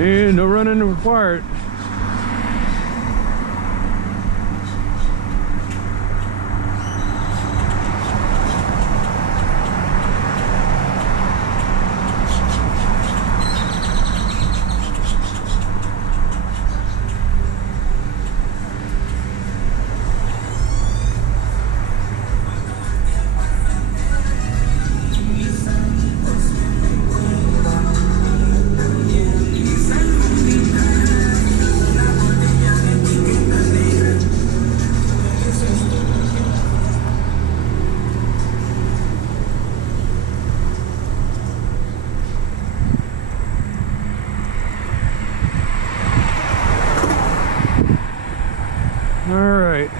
And no running required. Alright,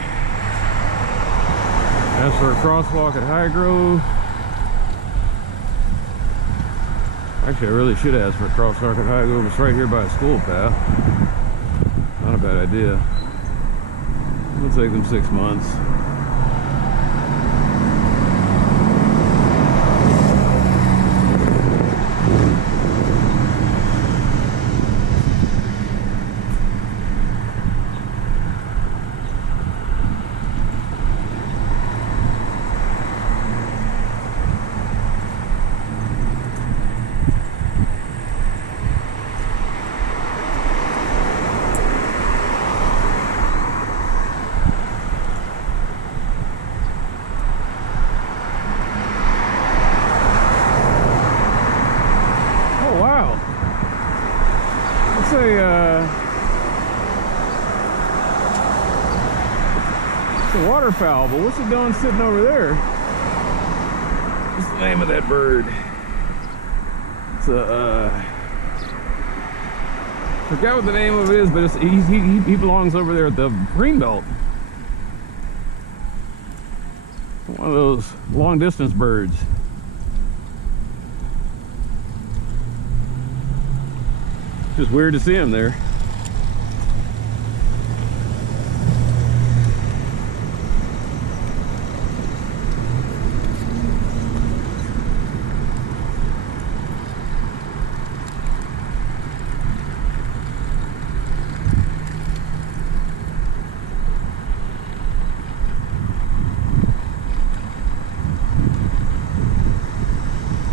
as for a crosswalk at High Grove, actually I really should ask for a crosswalk at High Grove. It's right here by a school path. Not a bad idea. It'll take them 6 months. It's a waterfowl, but what's it doing sitting over there? What's the name of that bird? It's a I forgot what the name of it is, but he belongs over there at the Greenbelt. One of those long distance birds. Just weird to see him there.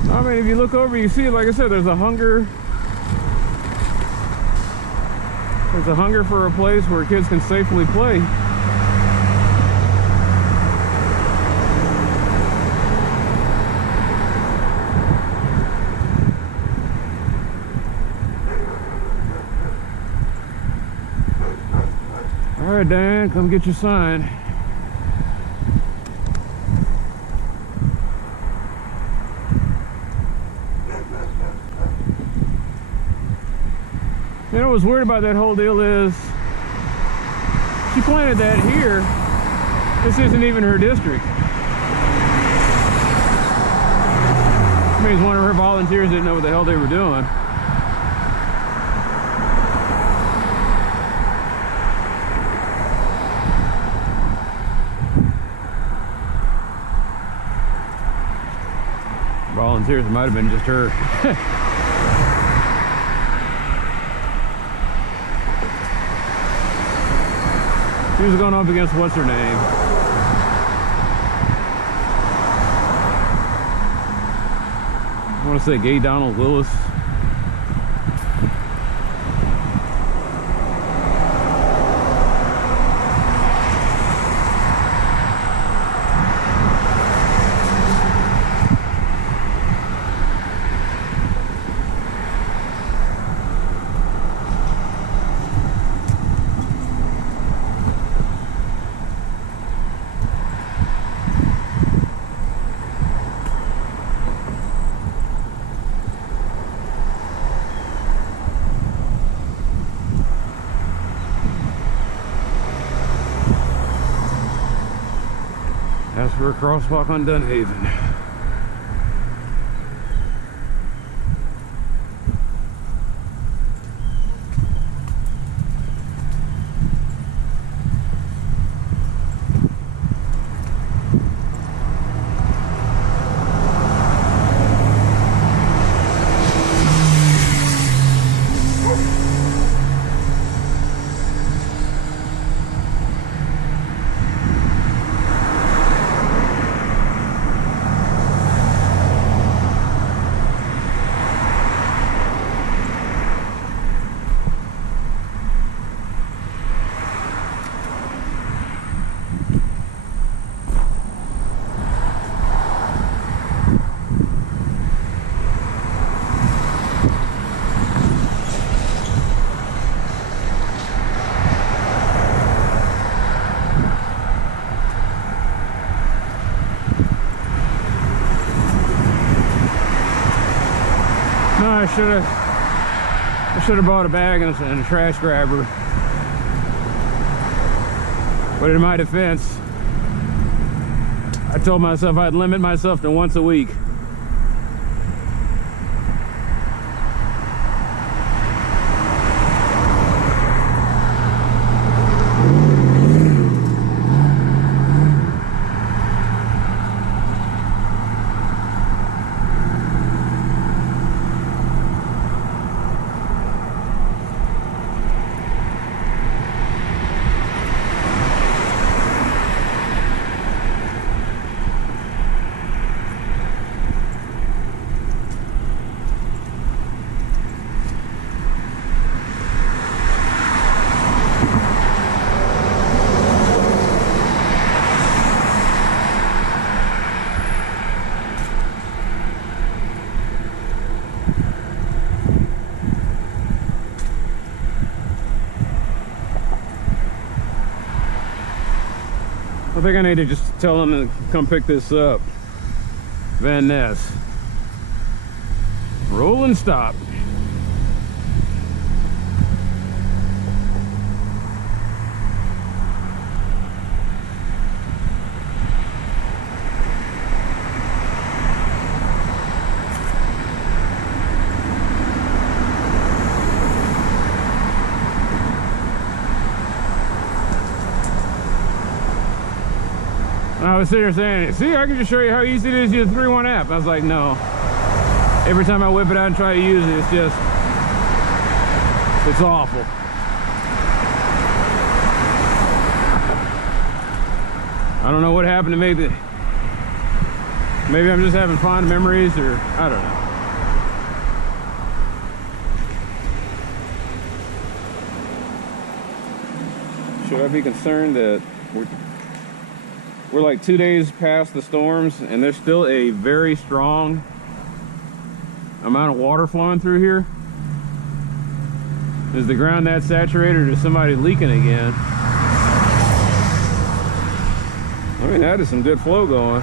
I mean, if you look over, you see, like I said, there's a hunger for a place where kids can safely play. All right, Dan, come get your sign. You know what's weird about that whole deal is she planted that here. This isn't even her district. Maybe one of her volunteers didn't know what the hell they were doing. Volunteers, it might have been just her. She was going up against what's her name? I want to say Gay Donald Willis. That's for a crosswalk on Dunhaven. No, I should have bought a bag and a trash grabber. But in my defense, I told myself I'd limit myself to once a week. I think I need to just tell them to come pick this up. Van Ness. Roll and stop. I was sitting there saying, see, I can just show you how easy it is to use the 3-1 app. I was like, no. Every time I whip it out and try to use it, it's awful. I don't know what happened to maybe I'm just having fond memories, or I don't know. Should I be concerned that we're like 2 days past the storms and there's still a very strong amount of water flowing through here? Is the ground that saturated, or is somebody leaking again? I mean, that is some good flow going.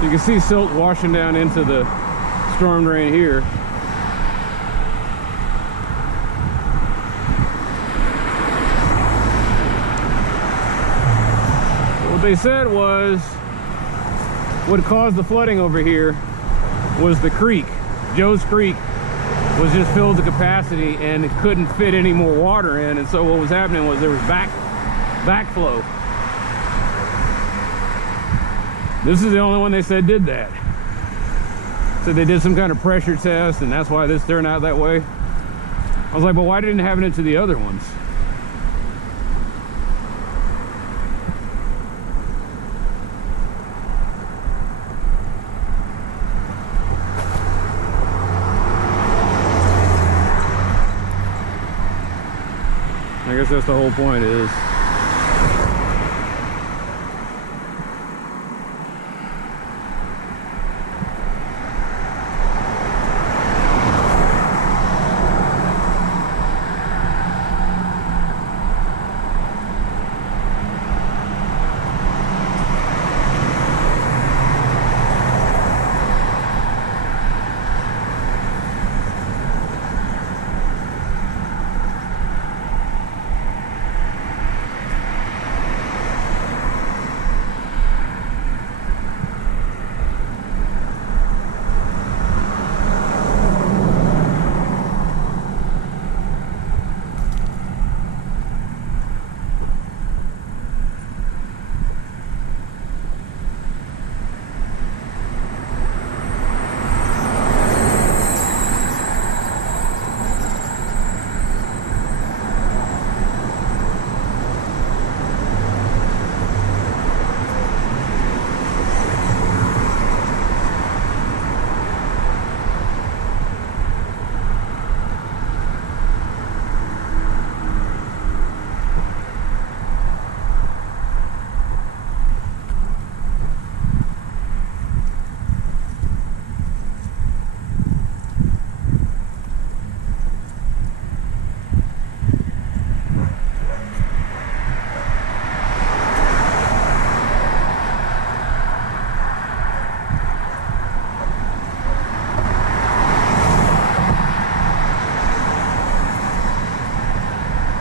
You can see silt washing down into the storm drain here. What they said was what caused the flooding over here was the creek. Joe's Creek was just filled to capacity and it couldn't fit any more water in, and so what was happening was there was backflow. This is the only one they said did that. So they did some kind of pressure test, and that's why this turned out that way. I was like, well, why didn't it happen into the other ones? I guess that's the whole point is.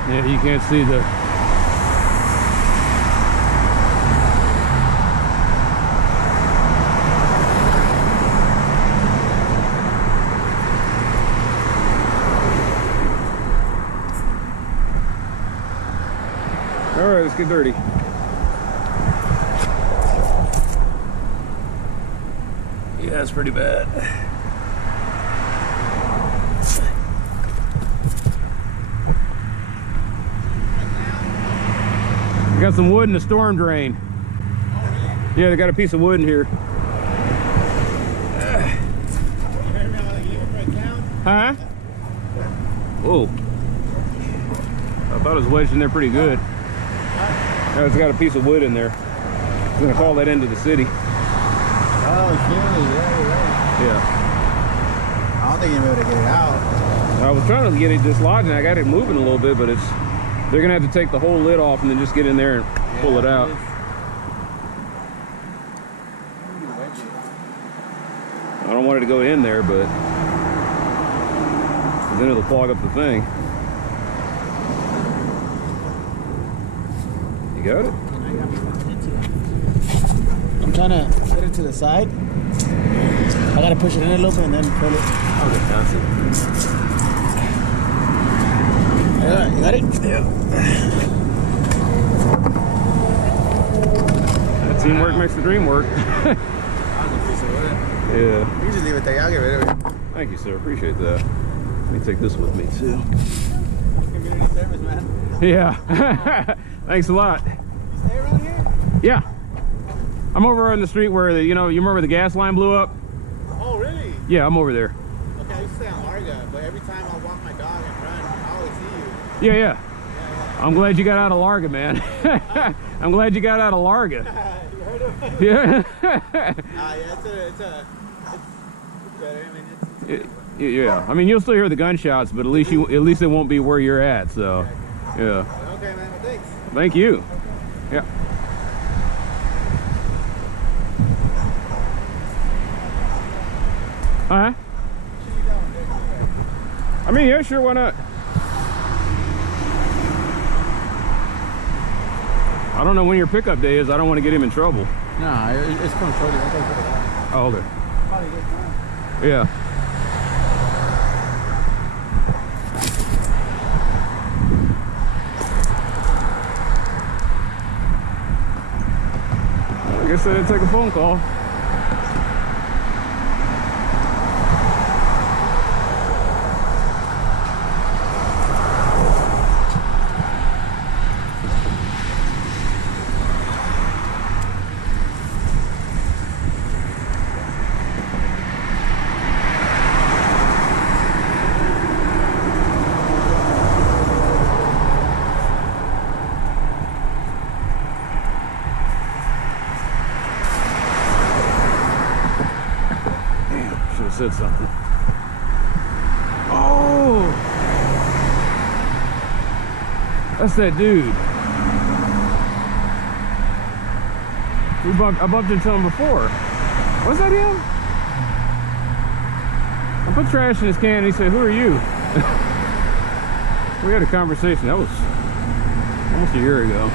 Yeah, you can't see the... All right, let's get dirty. Yeah, that's pretty bad. I got some wood in the storm drain. Yeah, they got a piece of wood in here. Huh? Whoa. I thought it was wedged in there pretty good. No, it's got a piece of wood in there. I'm gonna haul that into the city. Oh, shit. Yeah, you're right. Yeah. I don't think you'll be able to get it out. I was trying to get it dislodged and I got it moving a little bit, but it's... They're gonna have to take the whole lid off and then just get in there and pull it out. I don't want it to go in there, but then it'll clog up the thing. You got it? I'm trying to get it to the side. I gotta push it in a little bit and then pull it. Okay, that's it. Yeah, you got it? Yeah. Teamwork makes the dream work. I'll just piece of wood. Yeah. You can just leave it there. I'll get rid of it. Thank you, sir. Appreciate that. Let me take this with me, too. Community service, man. Yeah. Thanks a lot. You stay around here? Yeah. I'm over on the street where, you remember the gas line blew up? Oh, really? Yeah, I'm over there. Okay, I used to stay on Larga, but every time I walk my dog and run, I always see you. Yeah. I'm glad you got out of Larga, man. I'm glad you got out of Larga. You heard of it? Yeah. Yeah, it's better. I mean, Yeah. I mean, you'll still hear the gunshots, but at least it won't be where you're at. So, yeah. Okay, man. Well, thanks. Thank you. Yeah. Huh? I mean, yeah, sure. Why not? I don't know when your pickup day is. I don't want to get him in trouble. Nah, it's from shorty. Oh, okay. Probably good time. Yeah. I guess I didn't take a phone call. said something. Oh! That's that dude. I bumped into him before. Was that him? I put trash in his can and he said, "Who are you?" We had a conversation. That was almost a year ago.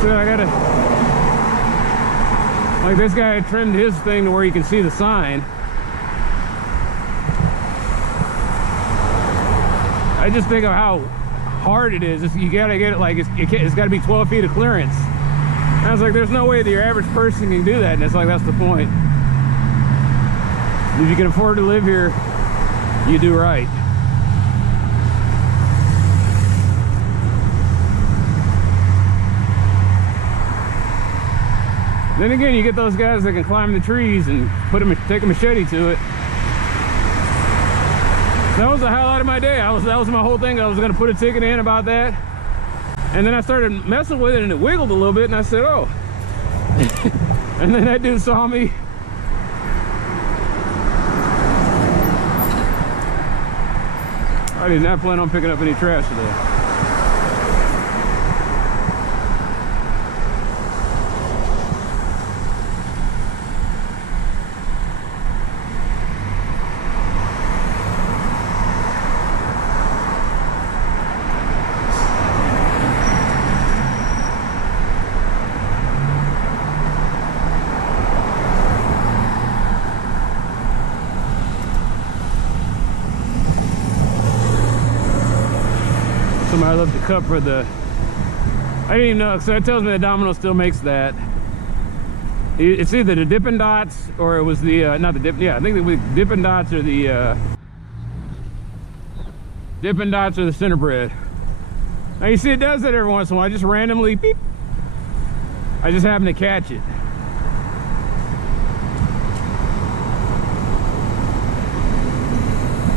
So I gotta, like, this guy had trimmed his thing to where you can see the sign. I just think of how hard it is. You gotta get it, like, it's gotta be 12 feet of clearance. And I was like, there's no way that your average person can do that. And it's like, that's the point. If you can afford to live here, you do right. Then again, you get those guys that can climb the trees and take a machete to it. That was the highlight of my day. That was my whole thing. I was gonna put a ticket in about that. And then I started messing with it and it wiggled a little bit and I said, oh. And then that dude saw me. I did not plan on picking up any trash today. I left the cup for the, I didn't even know, so it tells me that Domino's still makes that. It's either the Dippin' Dots or it was the, not the dip, yeah, I think the Dippin' Dots or the, Dippin' Dots or the Center Bread. Now you see it does that every once in a while, I just randomly, beep. I just happen to catch it.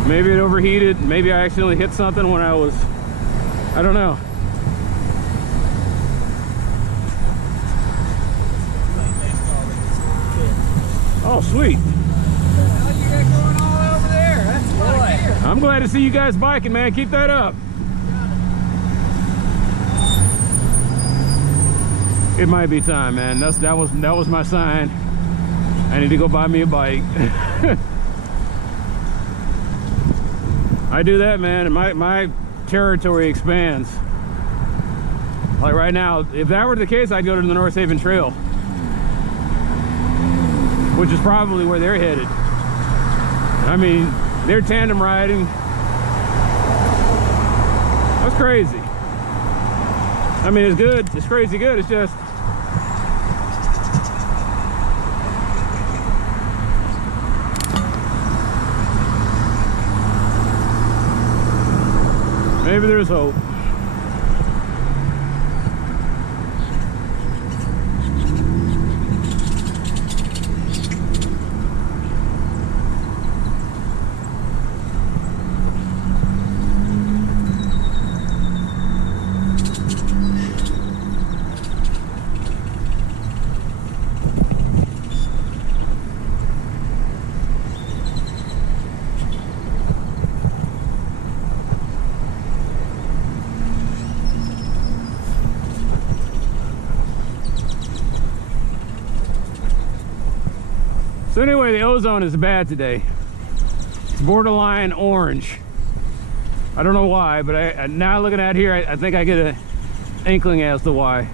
Maybe it overheated, maybe I accidentally hit something when I was, I don't know. Oh, sweet. What you got going on over there? That's boy. I'm glad to see you guys biking, man. Keep that up. It might be time, man. That was my sign. I need to go buy me a bike. I do that, man, and my territory expands. Like right now, if that were the case, I'd go to the North Haven Trail, which is probably where they're headed. I mean, they're tandem riding. That's crazy. I mean, it's good. It's crazy good. It's just, maybe there's hope. So anyway, the ozone is bad today. It's borderline orange. I don't know why, but now looking at here, I think I get an inkling as to why.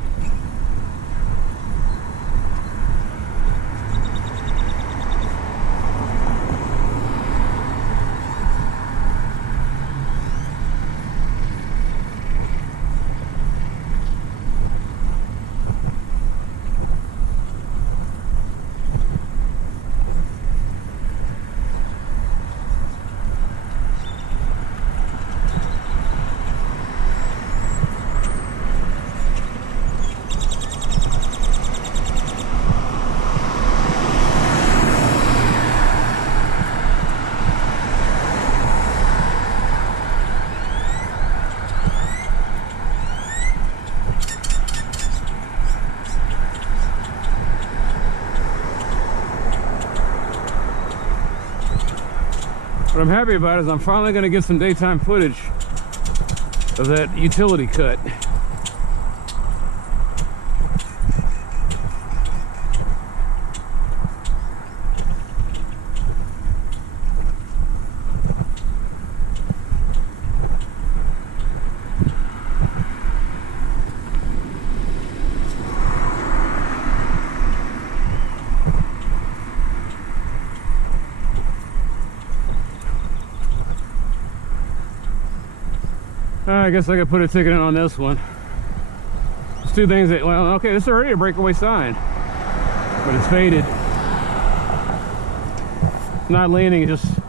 What I'm happy about is I'm finally going to get some daytime footage of that utility cut. I guess I could put a ticket in on this one. It's two things that, well, okay, this is already a breakaway sign, but it's faded. It's not leaning, it's just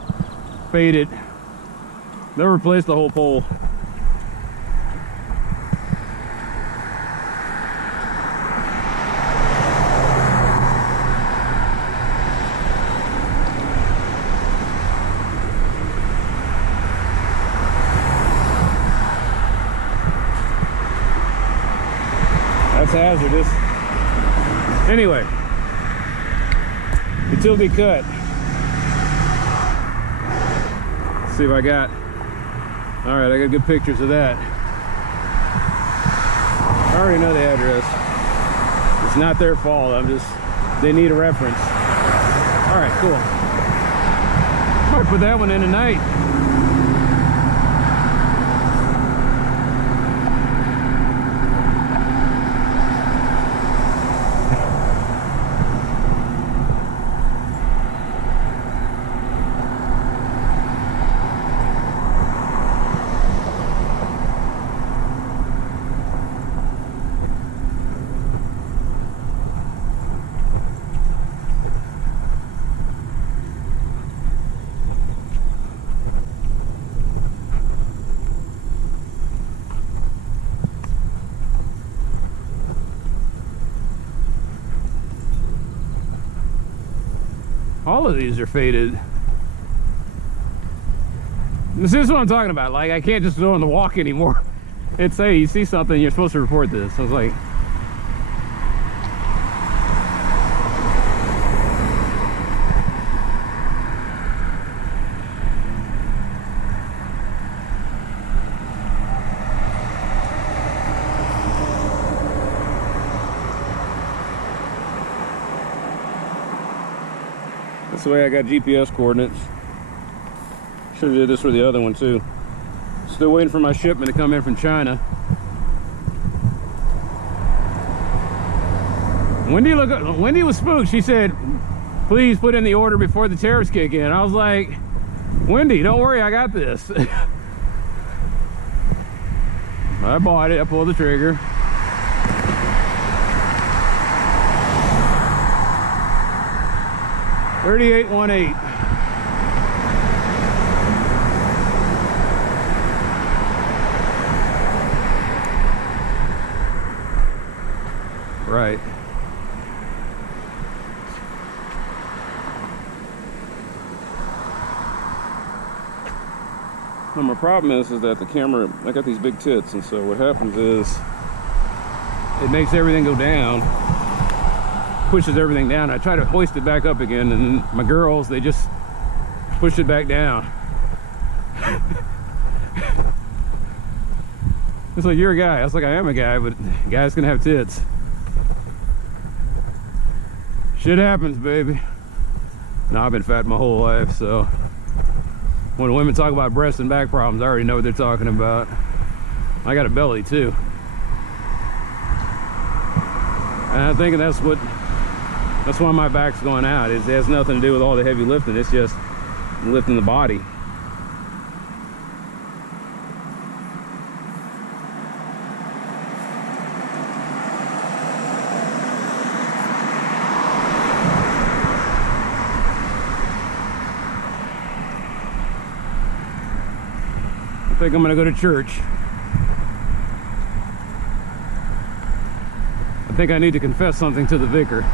faded. They'll replace the whole pole. Hazardous. Anyway, utility cut. Let's see if I got. All right, I got good pictures of that. I already know the address. It's not their fault. They need a reference. All right, cool. Might put that one in tonight. All of these are faded. This is what I'm talking about. Like, I can't just go on the walk anymore. It's, hey, you see something, you're supposed to report this. I was like, that's the way I got GPS coordinates. Should have did this for the other one too. Still waiting for my shipment to come in from China. Wendy was spooked. She said, please put in the order before the tariffs kick in. I was like, Wendy, don't worry, I got this. I bought it, I pulled the trigger. $38.18. Right. Now my problem is that the camera, I got these big tits, and so what happens is it makes everything go down, pushes everything down. I try to hoist it back up again, and then my girls, they just push it back down. It's like, you're a guy. I was like, I am a guy, but a guy's gonna have tits. Shit happens, baby. Now, I've been fat my whole life, so when women talk about breast and back problems, I already know what they're talking about. I got a belly too. And I'm thinking that's why my back's going out. It has nothing to do with all the heavy lifting. It's just lifting the body. I think I'm gonna go to church. I think I need to confess something to the vicar.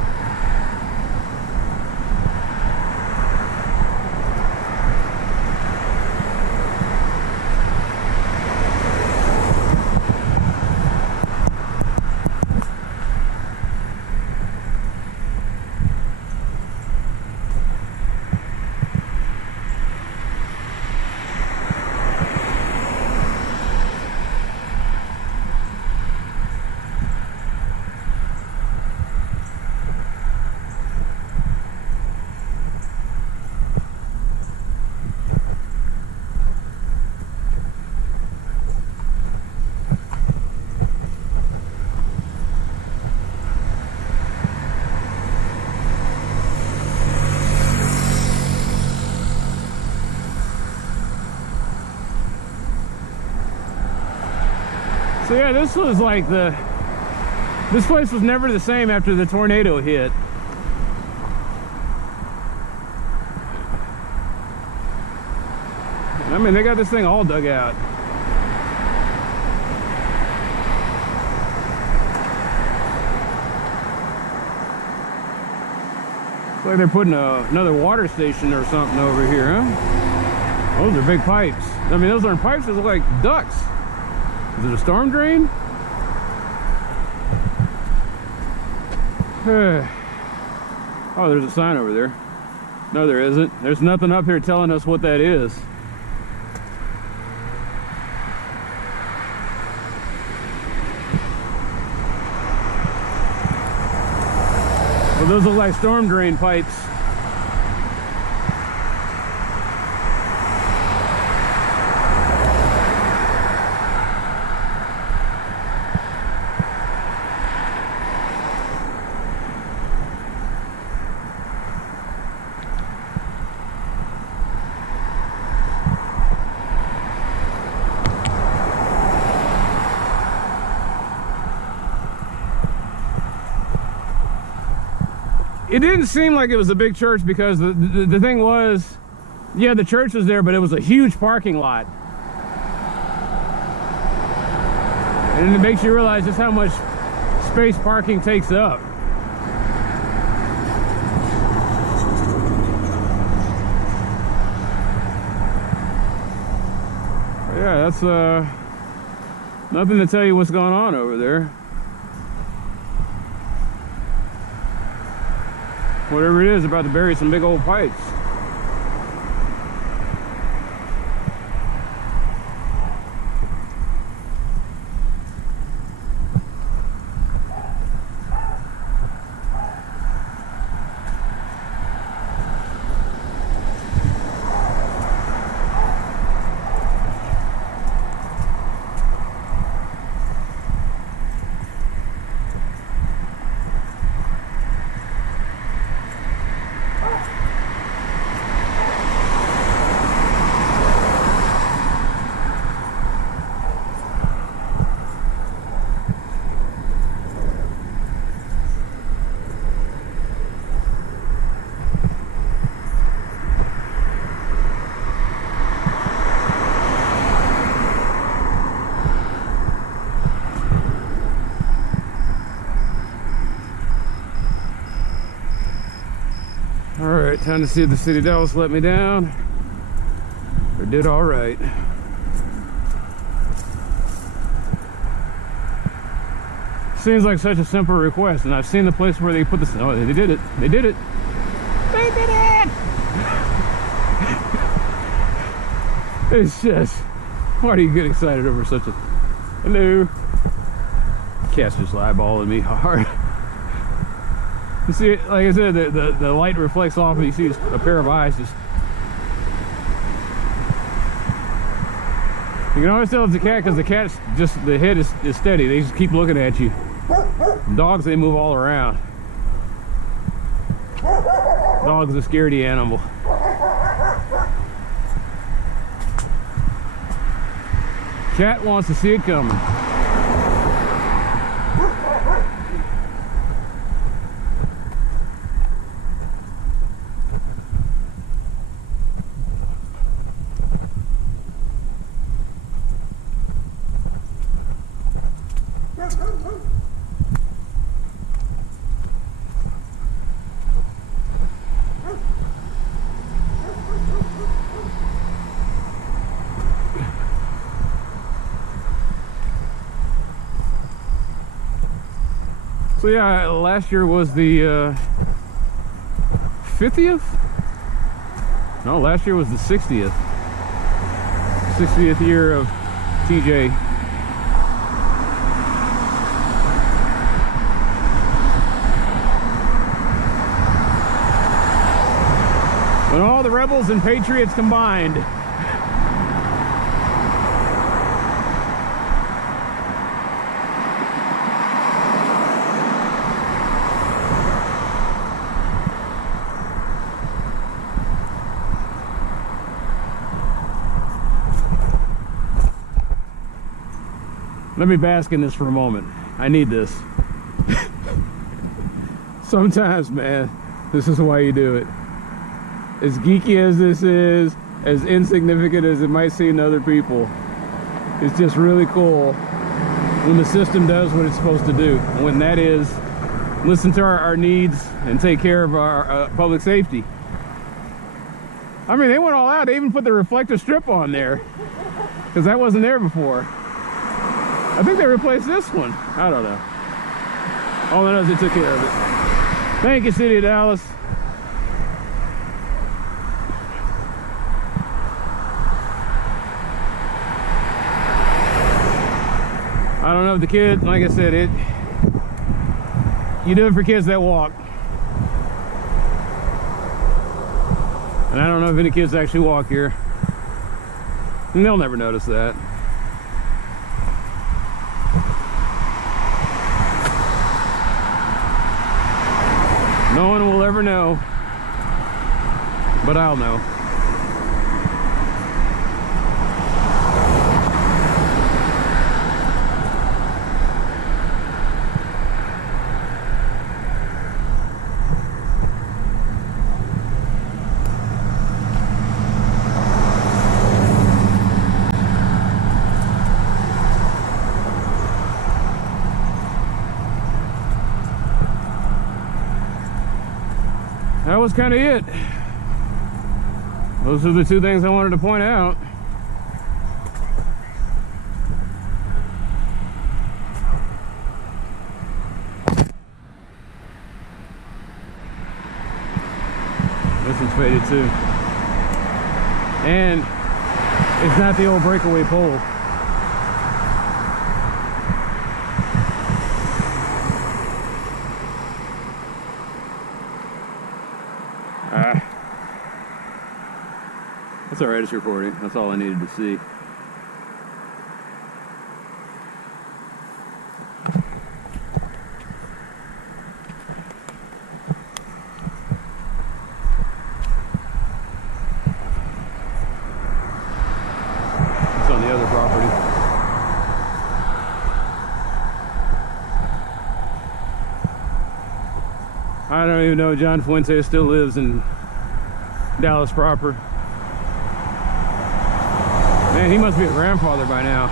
So yeah, this was like this place was never the same after the tornado hit. I mean, they got this thing all dug out. It's like they're putting another water station or something over here, huh? Those are big pipes. I mean, those aren't pipes, those look like ducts. Is it a storm drain? Oh, there's a sign over there. No, there isn't. There's nothing up here telling us what that is. Well, those look like storm drain pipes. It didn't seem like it was a big church because the thing was, yeah, the church was there, but it was a huge parking lot. And it makes you realize just how much space parking takes up. But yeah, that's nothing to tell you what's going on over there. Whatever it is, about to bury some big old pipes. Alright, time to see if the city of Dallas let me down or did alright. Seems like such a simple request, and I've seen the place where they put this. Oh, they did it. They did it. They did it! It's just, why do you get excited over such a... Hello. Cat's just eyeballing me hard. You see, like I said, the light reflects off and you see a pair of eyes just. You can always tell it's a cat because the cat's just, the head is steady. They just keep looking at you. Dogs, they move all around. Dog's a scaredy animal. Cat wants to see it coming. So yeah, last year was the 50th? No, last year was the 60th. 60th year of TJ. When all the rebels and patriots combined. Let me bask in this for a moment. I need this. Sometimes, man, this is why you do it. As geeky as this is, as insignificant as it might seem to other people, it's just really cool when the system does what it's supposed to do. When that is, listen to our needs and take care of our public safety. I mean, they went all out. They even put the reflective strip on there because that wasn't there before. I think they replaced this one. I don't know. All I know is they took care of it. Thank you, City of Dallas. I don't know if the kid, like I said, you do it for kids that walk. And I don't know if any kids actually walk here. And they'll never notice that. No one will ever know, but I'll know. That was kind of it. Those are the two things I wanted to point out. This one's faded too. And it's not the old breakaway pole. That's alright, it's recording. That's all I needed to see. It's on the other property. I don't even know John Fuentes still lives in Dallas proper. Man, he must be a grandfather by now.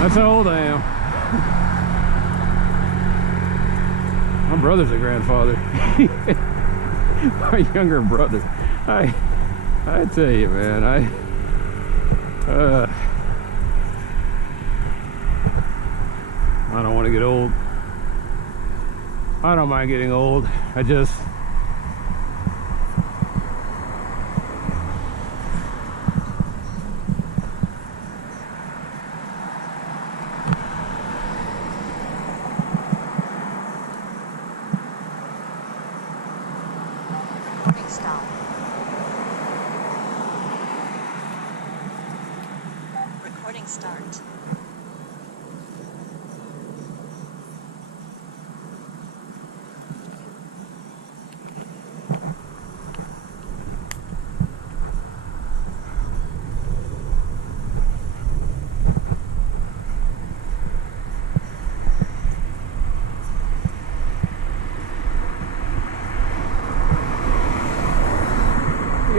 That's how old I am. My brother's a grandfather. My younger brother. I tell you, man, I don't want to get old. I don't mind getting old.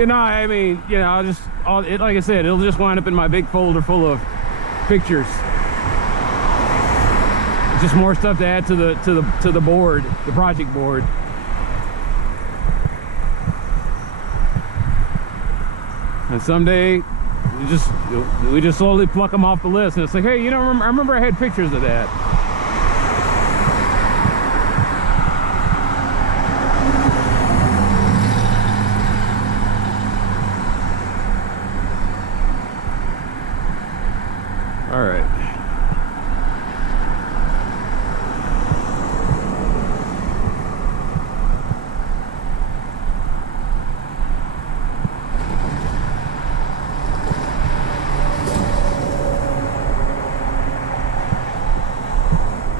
You know, I mean, you know, like I said, it'll just wind up in my big folder full of pictures. Just more stuff to add to the board, the project board. And someday we just slowly pluck them off the list, and it's like, hey, you know, I remember I had pictures of that. All right.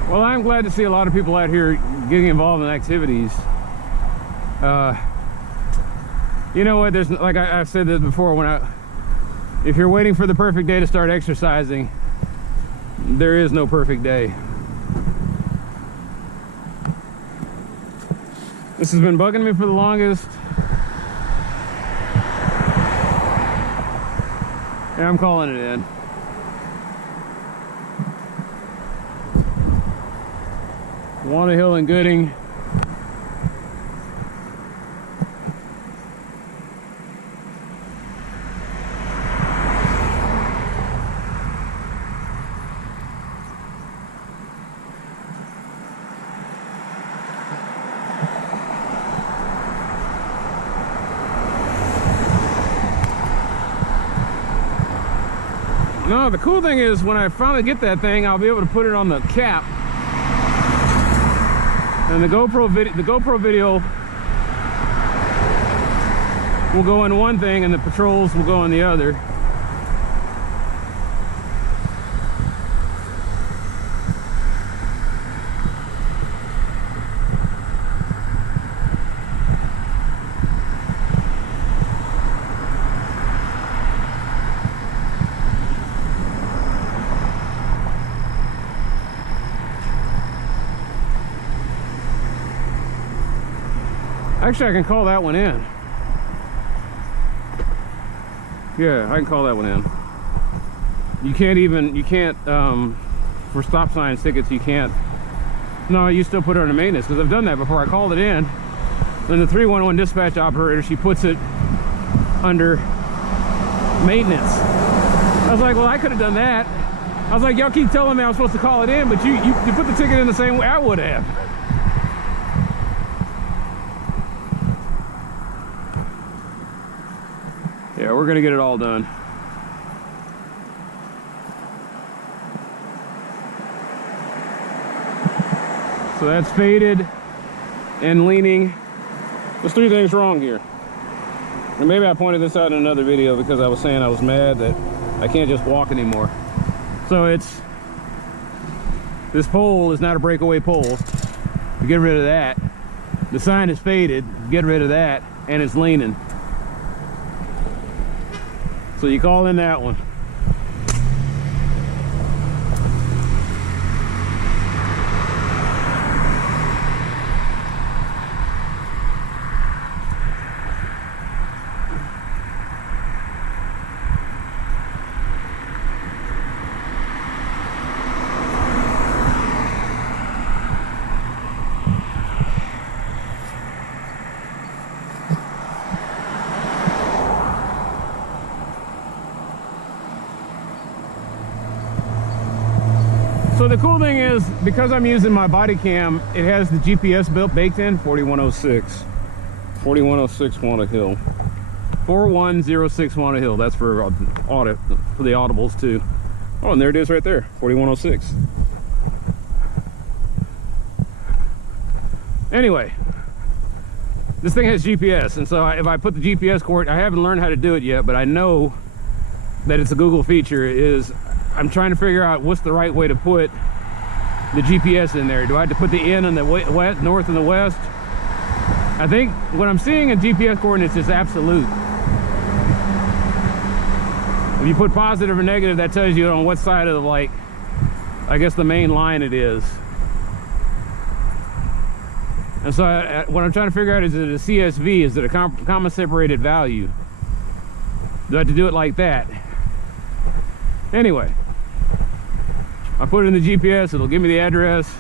Well, I'm glad to see a lot of people out here getting involved in activities. You know what? There's, like I've said this before, if you're waiting for the perfect day to start exercising, there is no perfect day. This has been bugging me for the longest. And I'm calling it in. Walnut Hill and Gooding. No, the cool thing is when I finally get that thing, I'll be able to put it on the cap. And the GoPro video will go in one thing and the patrols will go in the other. Actually, I can call that one in. Yeah, I can call that one in. You can't, for stop sign tickets, you can't. No, you still put it under maintenance, because I've done that before. I called it in. Then the 311 dispatch operator, she puts it under maintenance. I was like, well, I could have done that. I was like, y'all keep telling me I was supposed to call it in, but you put the ticket in the same way I would have. Yeah, we're gonna get it all done. So that's faded and leaning. There's three things wrong here. And maybe I pointed this out in another video because I was saying I was mad that I can't just walk anymore. So this pole is not a breakaway pole. You get rid of that. The sign is faded, get rid of that, and it's leaning. So you call in that one. So the cool thing is, because I'm using my body cam, it has the GPS baked in. 4106 Walnut Hill. 4106 Walnut Hill. That's for the audibles too. Oh, and there it is right there, 4106. Anyway, this thing has GPS, and so if I put the GPS coordinate, I haven't learned how to do it yet, but I know that it's a Google feature. I'm trying to figure out what's the right way to put the GPS in there. Do I have to put the N on the west, north and the west? I think what I'm seeing in GPS coordinates is absolute. If you put positive or negative, that tells you on what side of the, like, I guess the main line it is. And so what I'm trying to figure out is it a CSV? Is it a comma separated value? But to do it like that. Anyway, I put it in the GPS, it'll give me the address.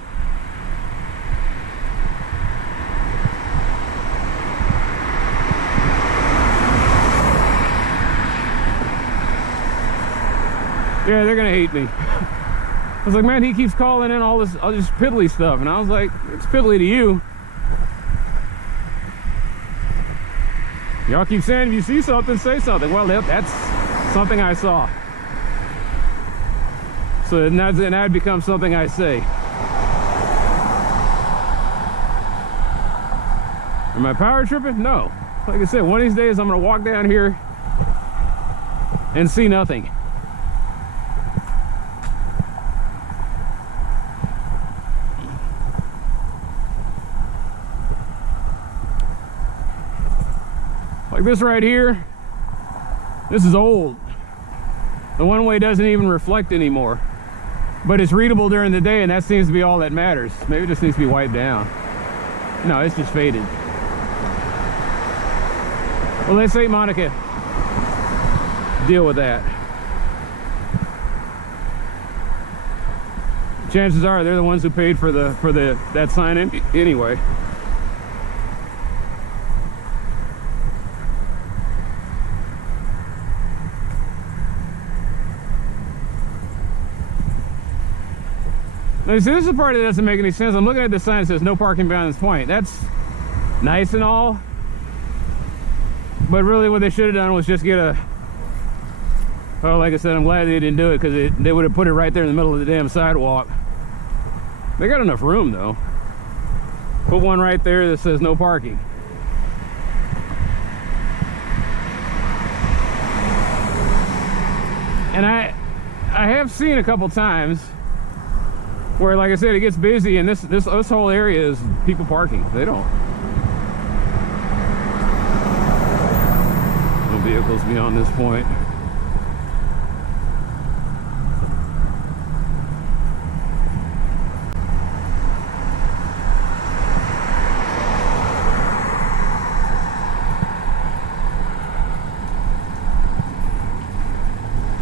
Yeah, they're gonna hate me. I was like, man, he keeps calling in all this piddly stuff, and I was like, it's piddly to you. Y'all keep saying if you see something, say something. Well, that's something I saw. So now it becomes something I say. Am I power tripping? No. Like I said, one of these days I'm gonna walk down here and see nothing. Like this right here, this is old. The one-way doesn't even reflect anymore, but it's readable during the day, and that seems to be all that matters. Maybe it just needs to be wiped down. No, it's just faded. Well, let St. Monica deal with that. Chances are they're the ones who paid for that sign anyway. Now, see, this is the part that doesn't make any sense. I'm looking at the sign that says no parking beyond this point. That's nice and all, but really what they should have done was just get a, well, like I said, I'm glad they didn't do it, because they would have put it right there in the middle of the damn sidewalk. They got enough room though. Put one right there that says no parking. And I have seen a couple times where, like I said, it gets busy, and this whole area is people parking. They don't. No vehicles beyond this point.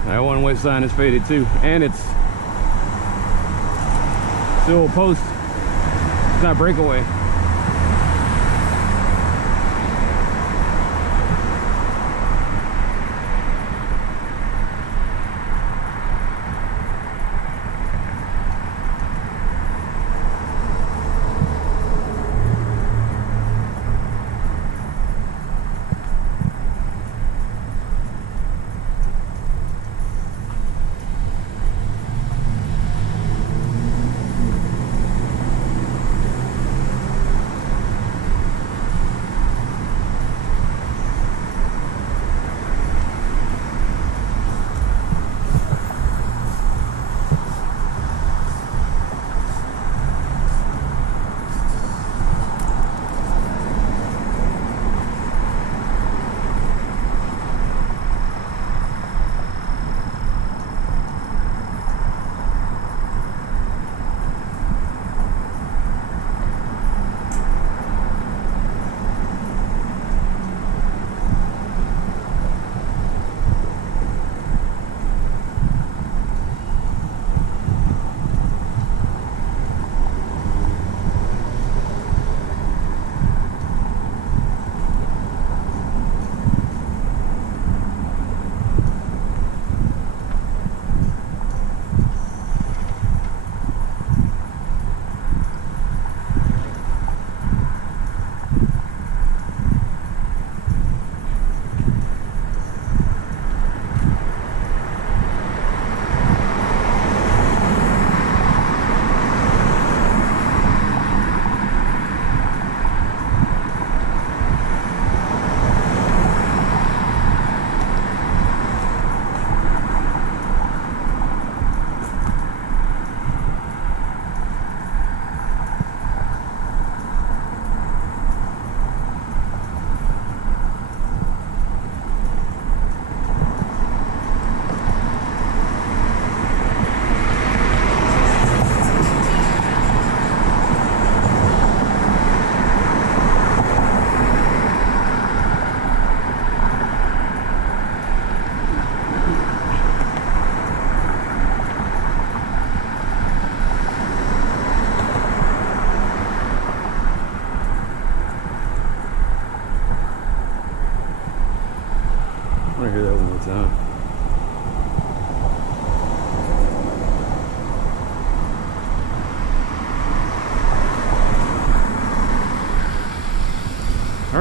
That one-way sign is faded too, and it's still post. It's not breakaway.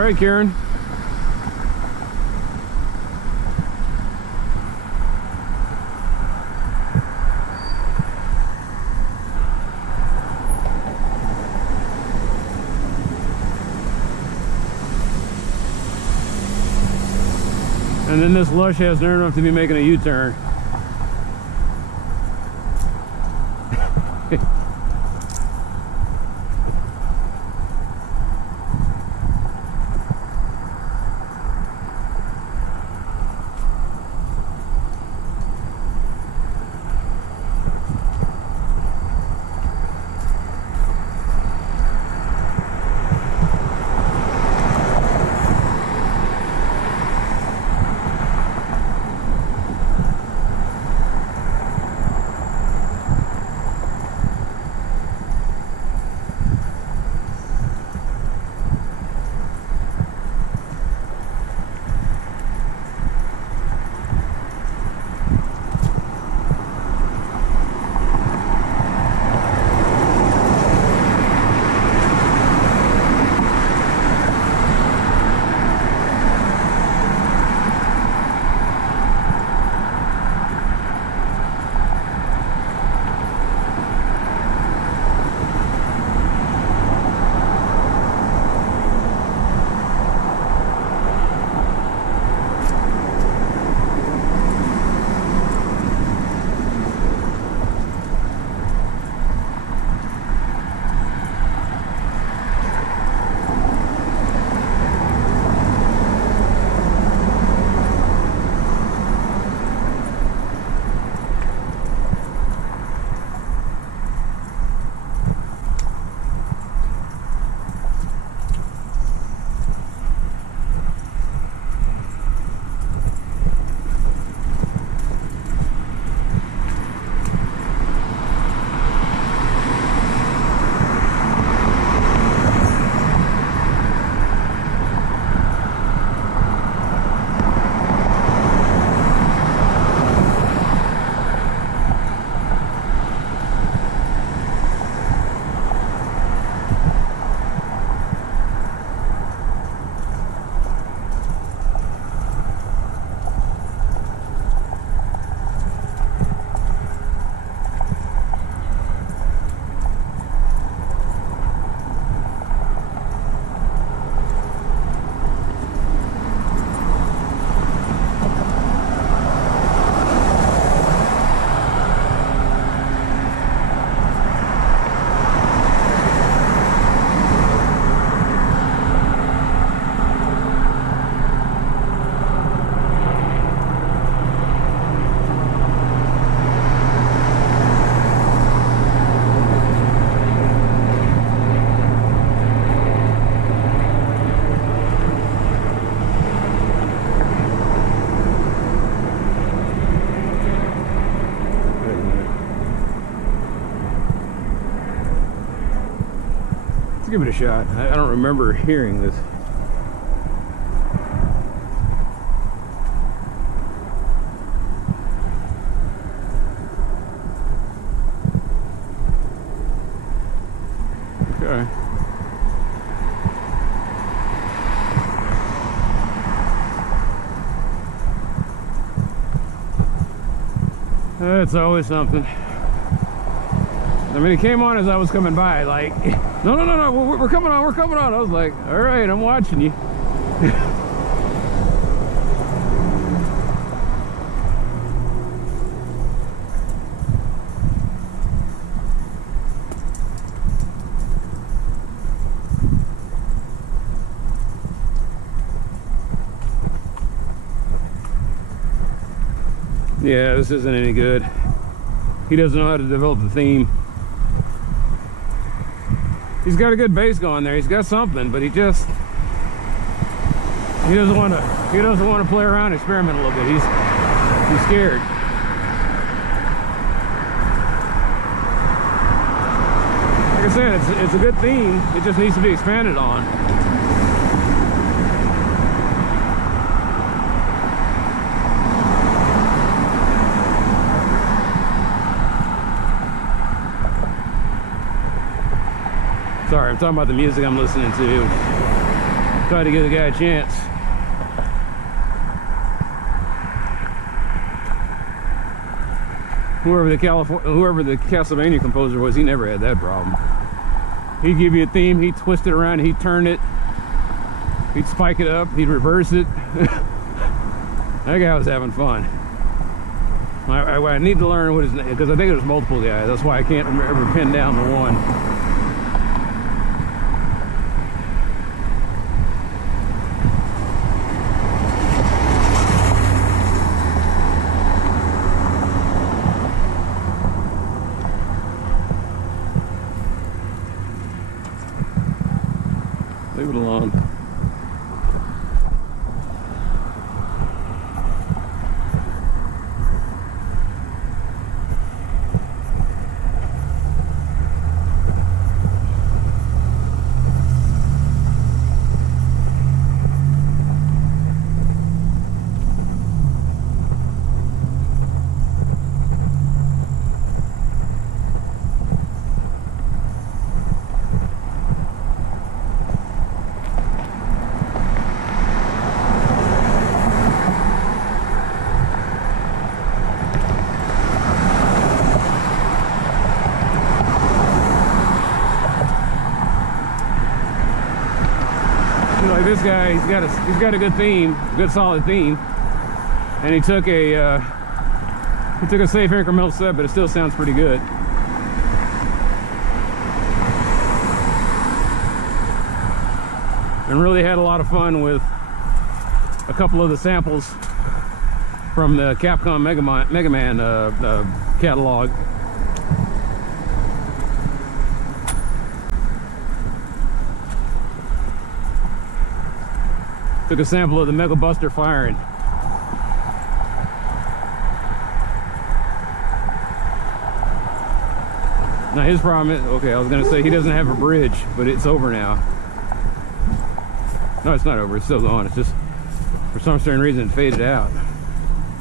All right, Karen. And then this lush has nerve enough to be making a U-turn. Give it a shot. I don't remember hearing this. Okay. It's always something. I mean, it came on as I was coming by, like, no, we're coming on, we're coming on. I was like, all right, I'm watching you. Yeah, this isn't any good. He doesn't know how to develop the theme. He's got a good bass going there. He's got something, but he doesn't want to play around, experiment a little bit. He's scared. Like I said, it's a good theme. It just needs to be expanded on. Sorry, I'm talking about the music I'm listening to. Try to give the guy a chance. Whoever the Castlevania composer was, he never had that problem. He'd give you a theme, he'd twist it around, he'd turn it, he'd spike it up, he'd reverse it. That guy was having fun. I need to learn what his name, because I think there's multiple guys. That's why I can't ever pin down the one. Leave it alone. Like this guy, he's got a good theme, good solid theme, and he took a safe incremental step, but it still sounds pretty good. And really had a lot of fun with a couple of the samples from the Capcom Mega Man catalog. Took a sample of the Mega Buster firing. Now his problem is, okay, I was gonna say he doesn't have a bridge, but it's over now. No, it's not over, it's still going. It's just, for some certain reason, it faded out.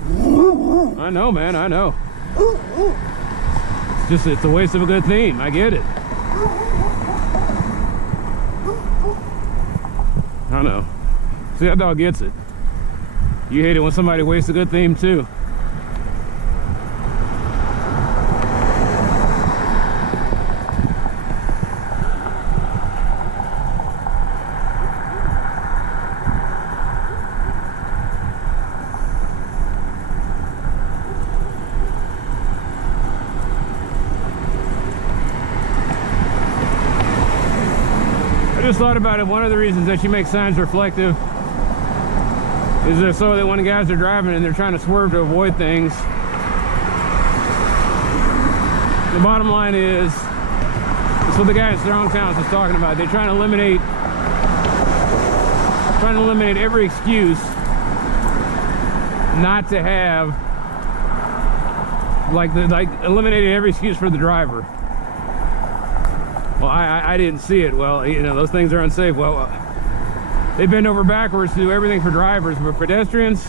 I know, man, I know. It's a waste of a good theme, I get it. I know. See, that dog gets it. You hate it when somebody wastes a good theme too. I just thought about it. One of the reasons that you make signs reflective is there so that when the guys are driving and they're trying to swerve to avoid things, the bottom line is, it's what the guy at Strong Towns was talking about. They're trying to eliminate every excuse not to have, eliminating every excuse for the driver. Well, I didn't see it. Well, you know, those things are unsafe. Well, they bend over backwards to do everything for drivers, but pedestrians,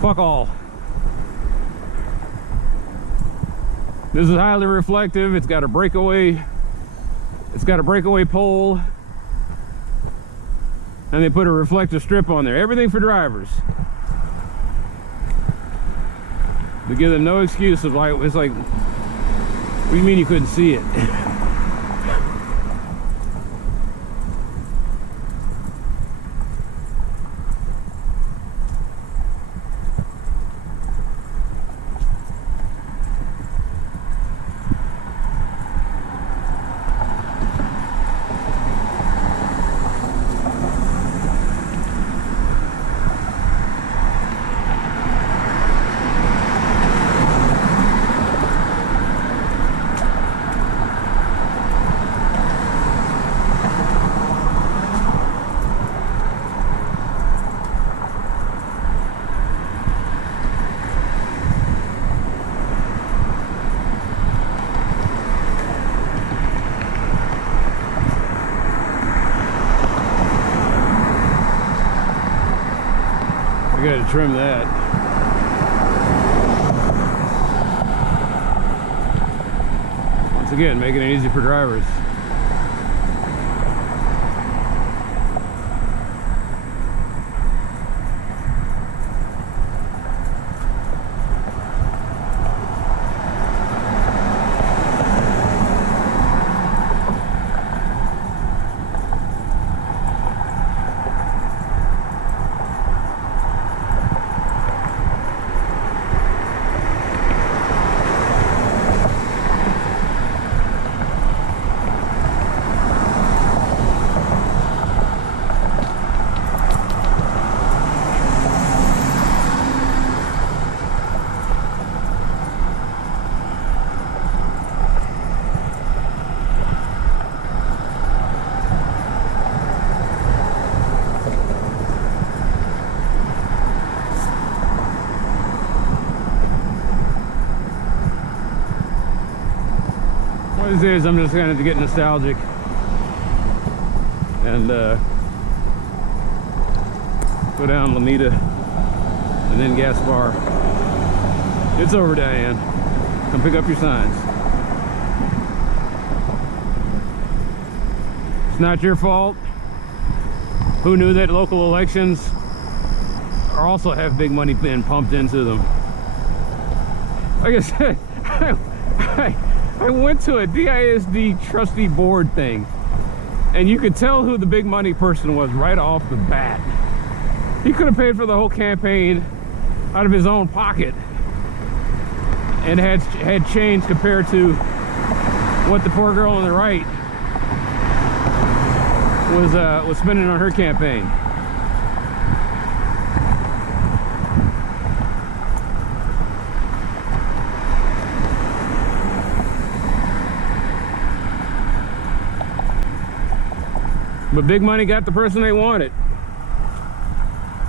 fuck all. This is highly reflective. It's got a breakaway pole, and they put a reflective strip on there. Everything for drivers. We give them no excuse of it's like, what do you mean you couldn't see it? I gotta trim that. Once again, making it easy for drivers. these days I'm just kind of get nostalgic and go down Lomita and then Gaspar. It's over, Diane. Come pick up your signs. It's not your fault. Who knew that local elections also have big money being pumped into them? Like I said, I went to a DISD trustee board thing, and you could tell who the big money person was right off the bat. He could have paid for the whole campaign out of his own pocket and had change compared to what the poor girl on the right was spending on her campaign. But big money got the person they wanted.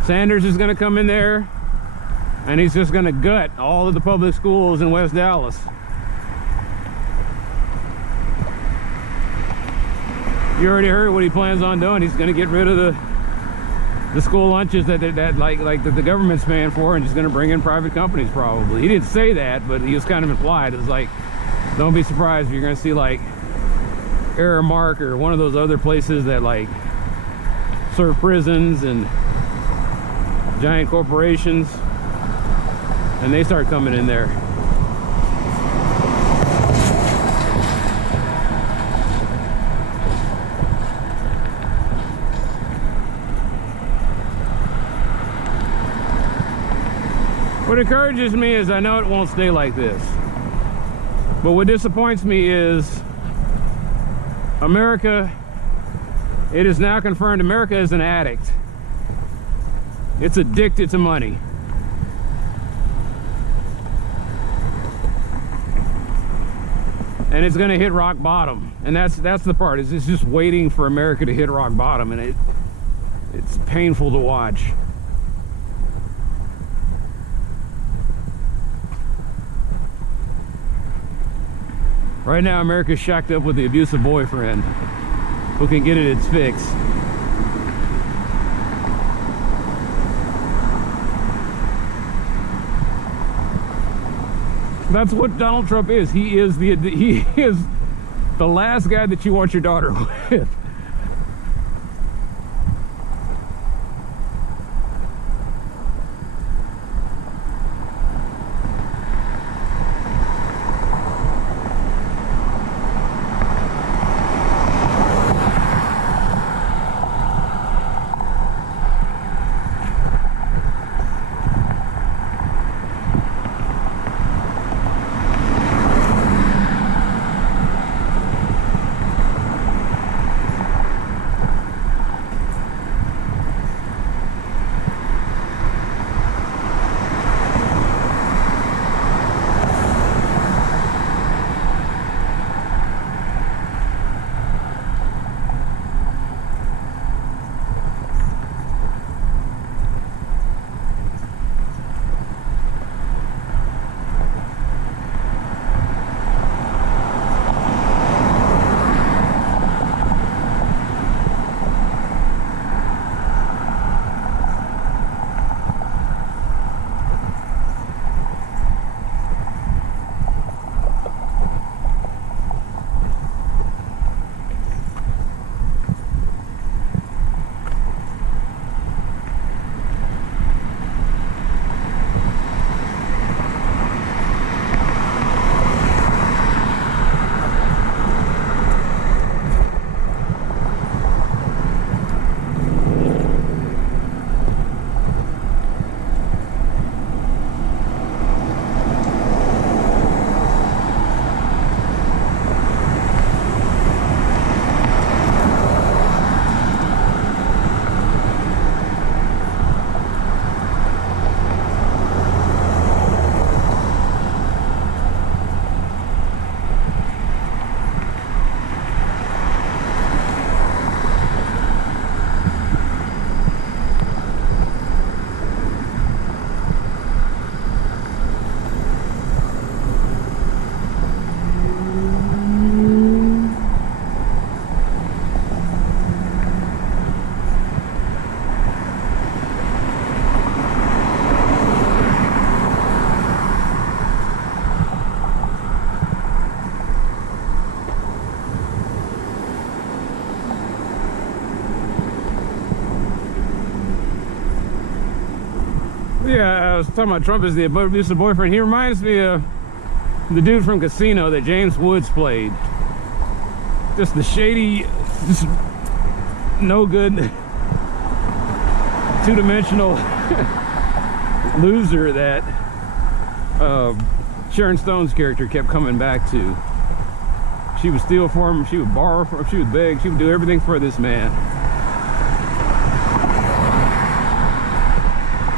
Sanders is going to come in there and he's just going to gut all of the public schools in West Dallas. You already heard what he plans on doing. He's going to get rid of the school lunches that the government's paying for, and just going to bring in private companies probably. He didn't say that, but he was kind of implied. It's like, don't be surprised if you're going to see like Aramark or one of those other places that like serve prisons and giant corporations, and they start coming in there. What encourages me is I know it won't stay like this, but what disappoints me is America. It is now confirmed America is an addict. It's addicted to money. And it's going to hit rock bottom. And that's the part. It's just waiting for America to hit rock bottom, and it's painful to watch. Right now, America's shacked up with the abusive boyfriend who can get it its fix. That's what Donald Trump is. He is the last guy that you want your daughter with. Yeah, I was talking about Trump as the abusive boyfriend. He reminds me of the dude from Casino that James Woods played. Just the shady, just no good, two-dimensional loser that Sharon Stone's character kept coming back to. She would steal from him, she would borrow from him, she would beg, she would do everything for this man.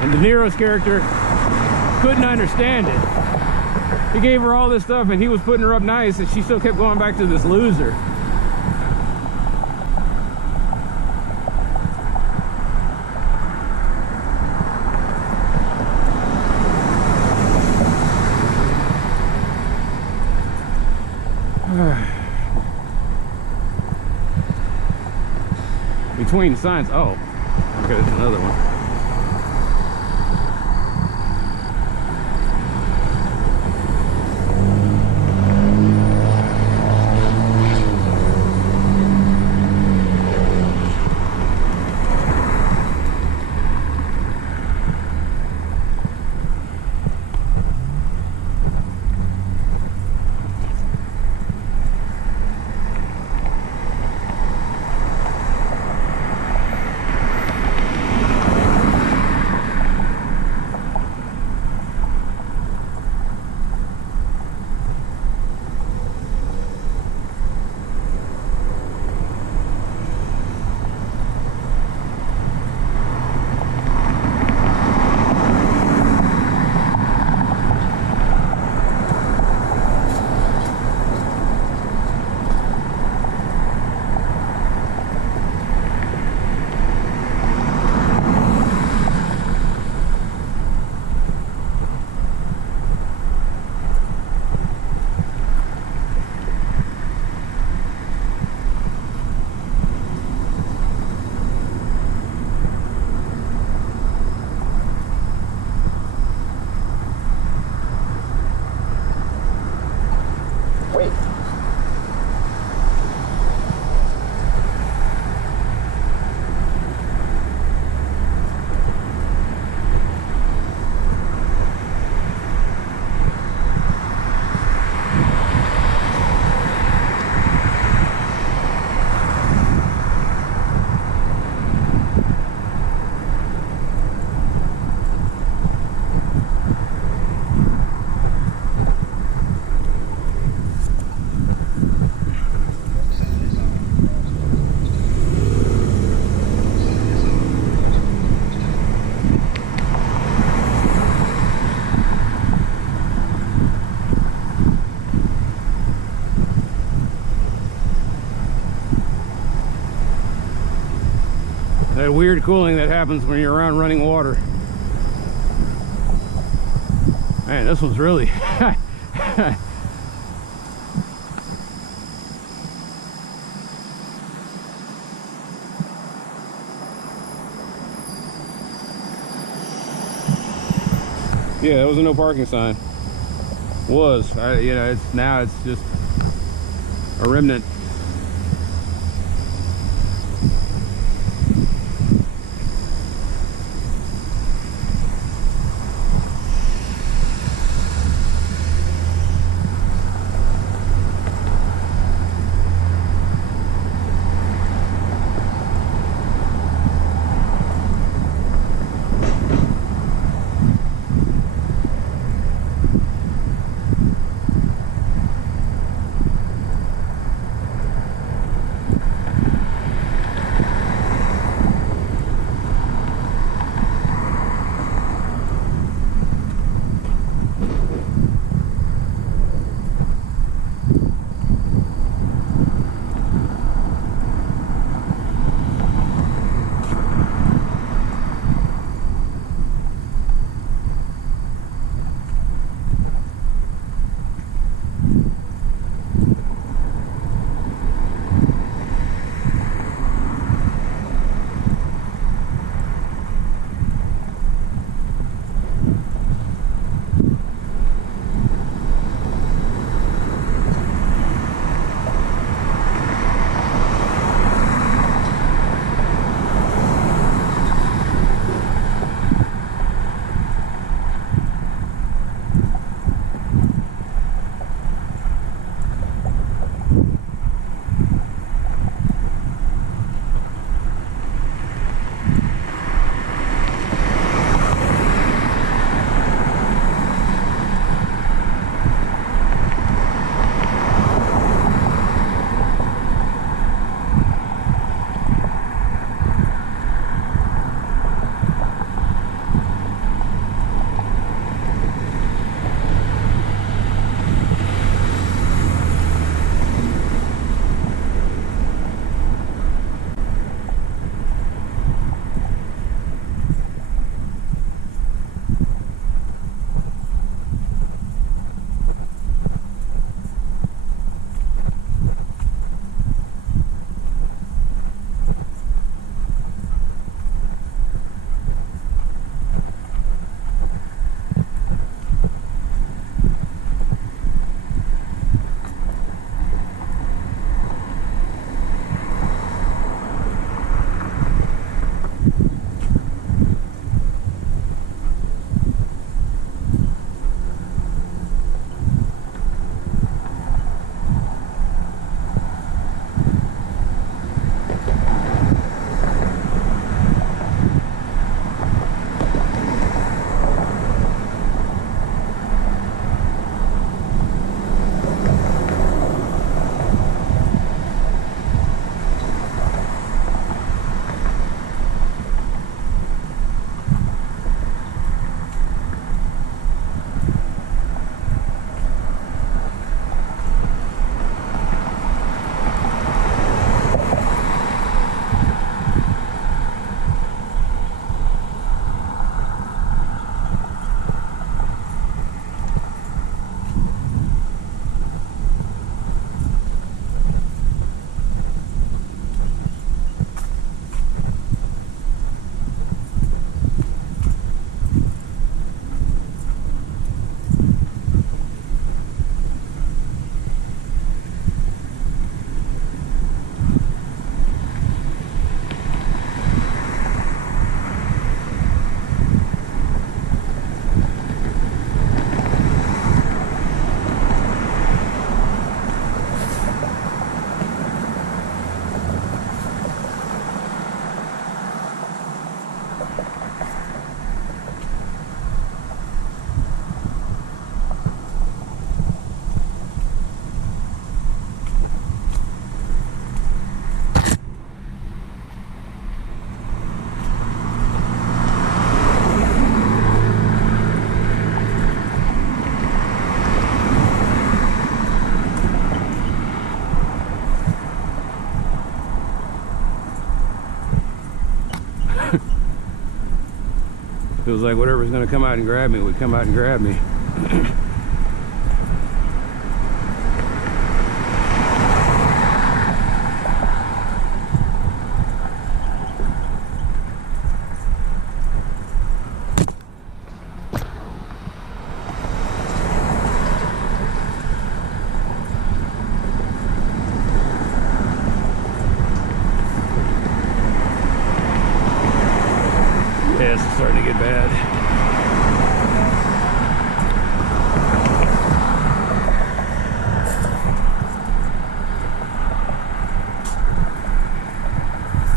And De Niro's character couldn't understand it. He gave her all this stuff and he was putting her up nice, and she still kept going back to this loser. Between signs. Oh, okay, there's another one. That weird cooling that happens when you're around running water. Man, this one's really yeah, there was a no parking sign. Was you know, it's now it's just a remnant. Feels like whatever's gonna come out and grab me would come out and grab me. Yeah, it's starting to get bad.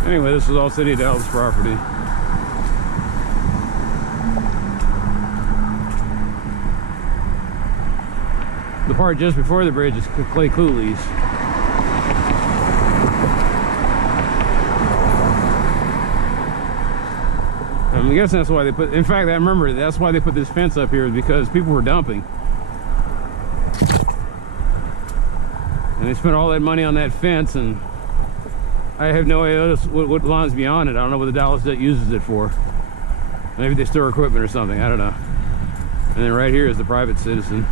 Anyway, this is all City of Dallas property. The part just before the bridge is Clay Cooley's. I'm guessing that's why they put, in fact, I remember that's why they put this fence up here, is because people were dumping. And they spent all that money on that fence, and I have no idea what line's beyond it. I don't know what the Dallas Jet uses it for. Maybe they store equipment or something, I don't know. And then right here is the private citizen.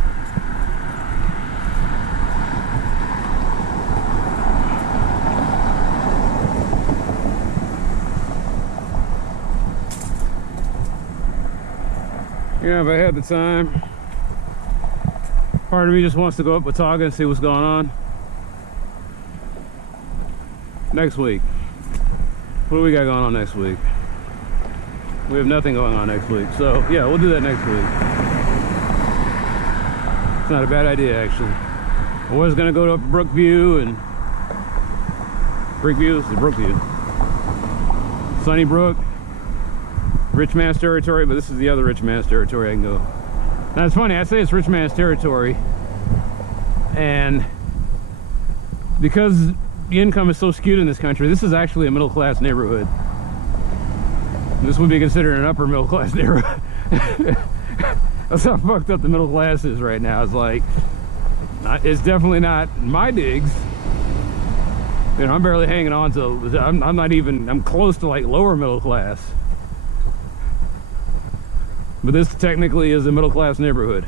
Yeah, if I had the time. Part of me just wants to go up Watauga and see what's going on. Next week. What do we got going on next week? We have nothing going on next week. So, yeah, we'll do that next week. It's not a bad idea, actually. I was going to go to Brookview and... Brookview? This is Brookview. Sunnybrook. Rich man's territory, but this is the other rich man's territory I can go. Now it's funny, I say it's rich man's territory, and because the income is so skewed in this country, this is actually a middle class neighborhood. This would be considered an upper middle class neighborhood. That's how fucked up the middle class is right now. It's like, it's definitely not my digs. You know, I'm barely hanging on to, I'm not even, I'm close to like lower middle class. But this technically is a middle class neighborhood.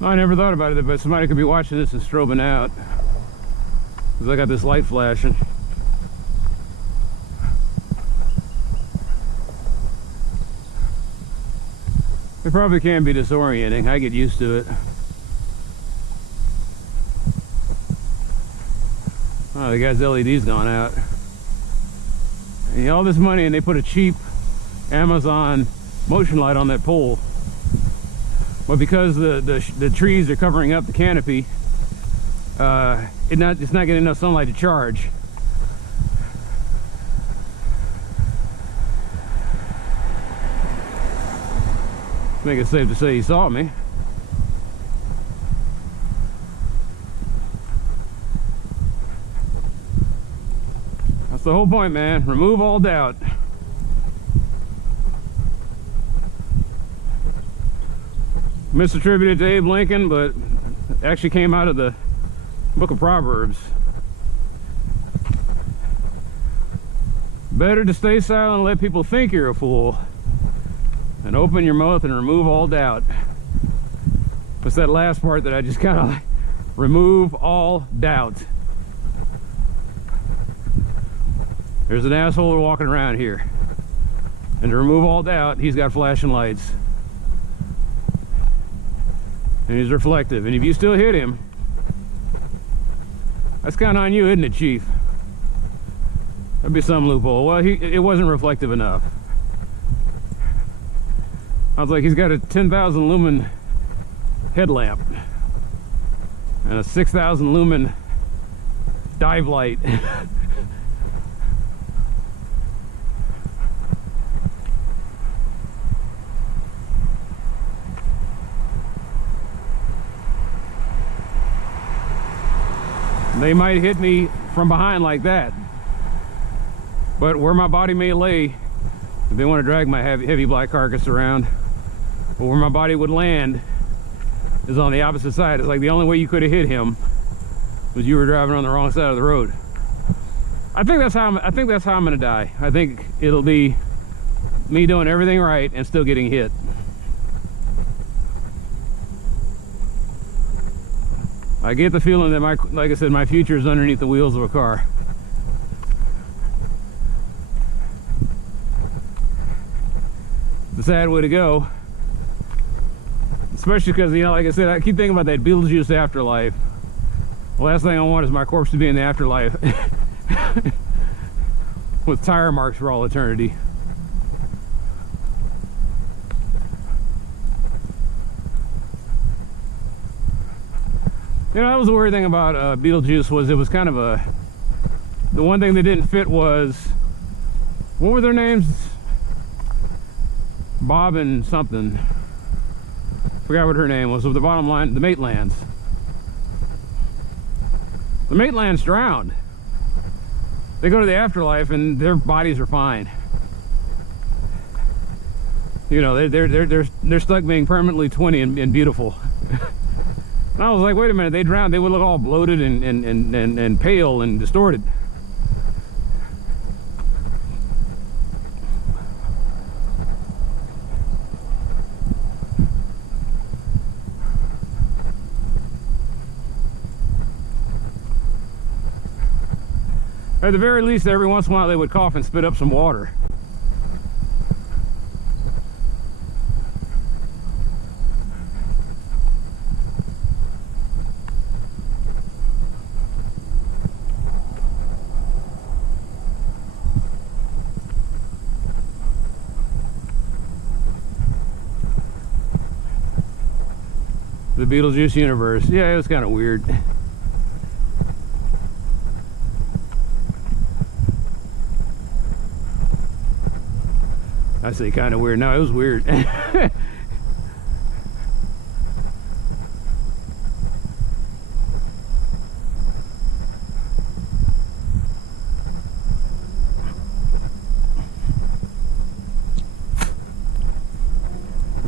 I never thought about it, but somebody could be watching this and strobing out, because I got this light flashing. It probably can be disorienting. I get used to it. Oh, the guy's LED's gone out. And all this money, and they put a cheap Amazon motion light on that pole. But because the trees are covering up the canopy, it's not getting enough sunlight to charge. I think it's safe to say he saw me. That's the whole point, man. Remove all doubt. Misattributed to Abe Lincoln, but actually came out of the Book of Proverbs. Better to stay silent and let people think you're a fool, and open your mouth and remove all doubt. What's that last part that I just kind of like? Remove all doubt. There's an asshole walking around here, and to remove all doubt, he's got flashing lights. And he's reflective. And if you still hit him, that's kind of on you, isn't it, Chief? That'd be some loophole. Well, it wasn't reflective enough. I was like, he's got a 10,000 lumen headlamp and a 6,000 lumen dive light. They might hit me from behind like that, but where my body may lay, if they want to drag my heavy black carcass around, but where my body would land is on the opposite side. It's like the only way you could have hit him was you were driving on the wrong side of the road. I think that's how I'm gonna die. I think it'll be me doing everything right and still getting hit. I get the feeling that like I said, my future is underneath the wheels of a car. The sad way to go. Especially because, you know, like I said, I keep thinking about that Beetlejuice afterlife. The last thing I want is my corpse to be in the afterlife with tire marks for all eternity. You know, that was the weird thing about Beetlejuice, was it was kind of the one thing that didn't fit was, what were their names? Bob and something. Forgot what her name was. With the bottom line, the Maitlands. The Maitlands drowned. They go to the afterlife and their bodies are fine. You know, they're stuck being permanently 20 and beautiful. And I was like, wait a minute, they drowned. They would look all bloated and pale and distorted. At the very least, every once in a while, they would cough and spit up some water. The Beetlejuice universe. Yeah, it was kind of weird. I say kind of weird. No, it was weird.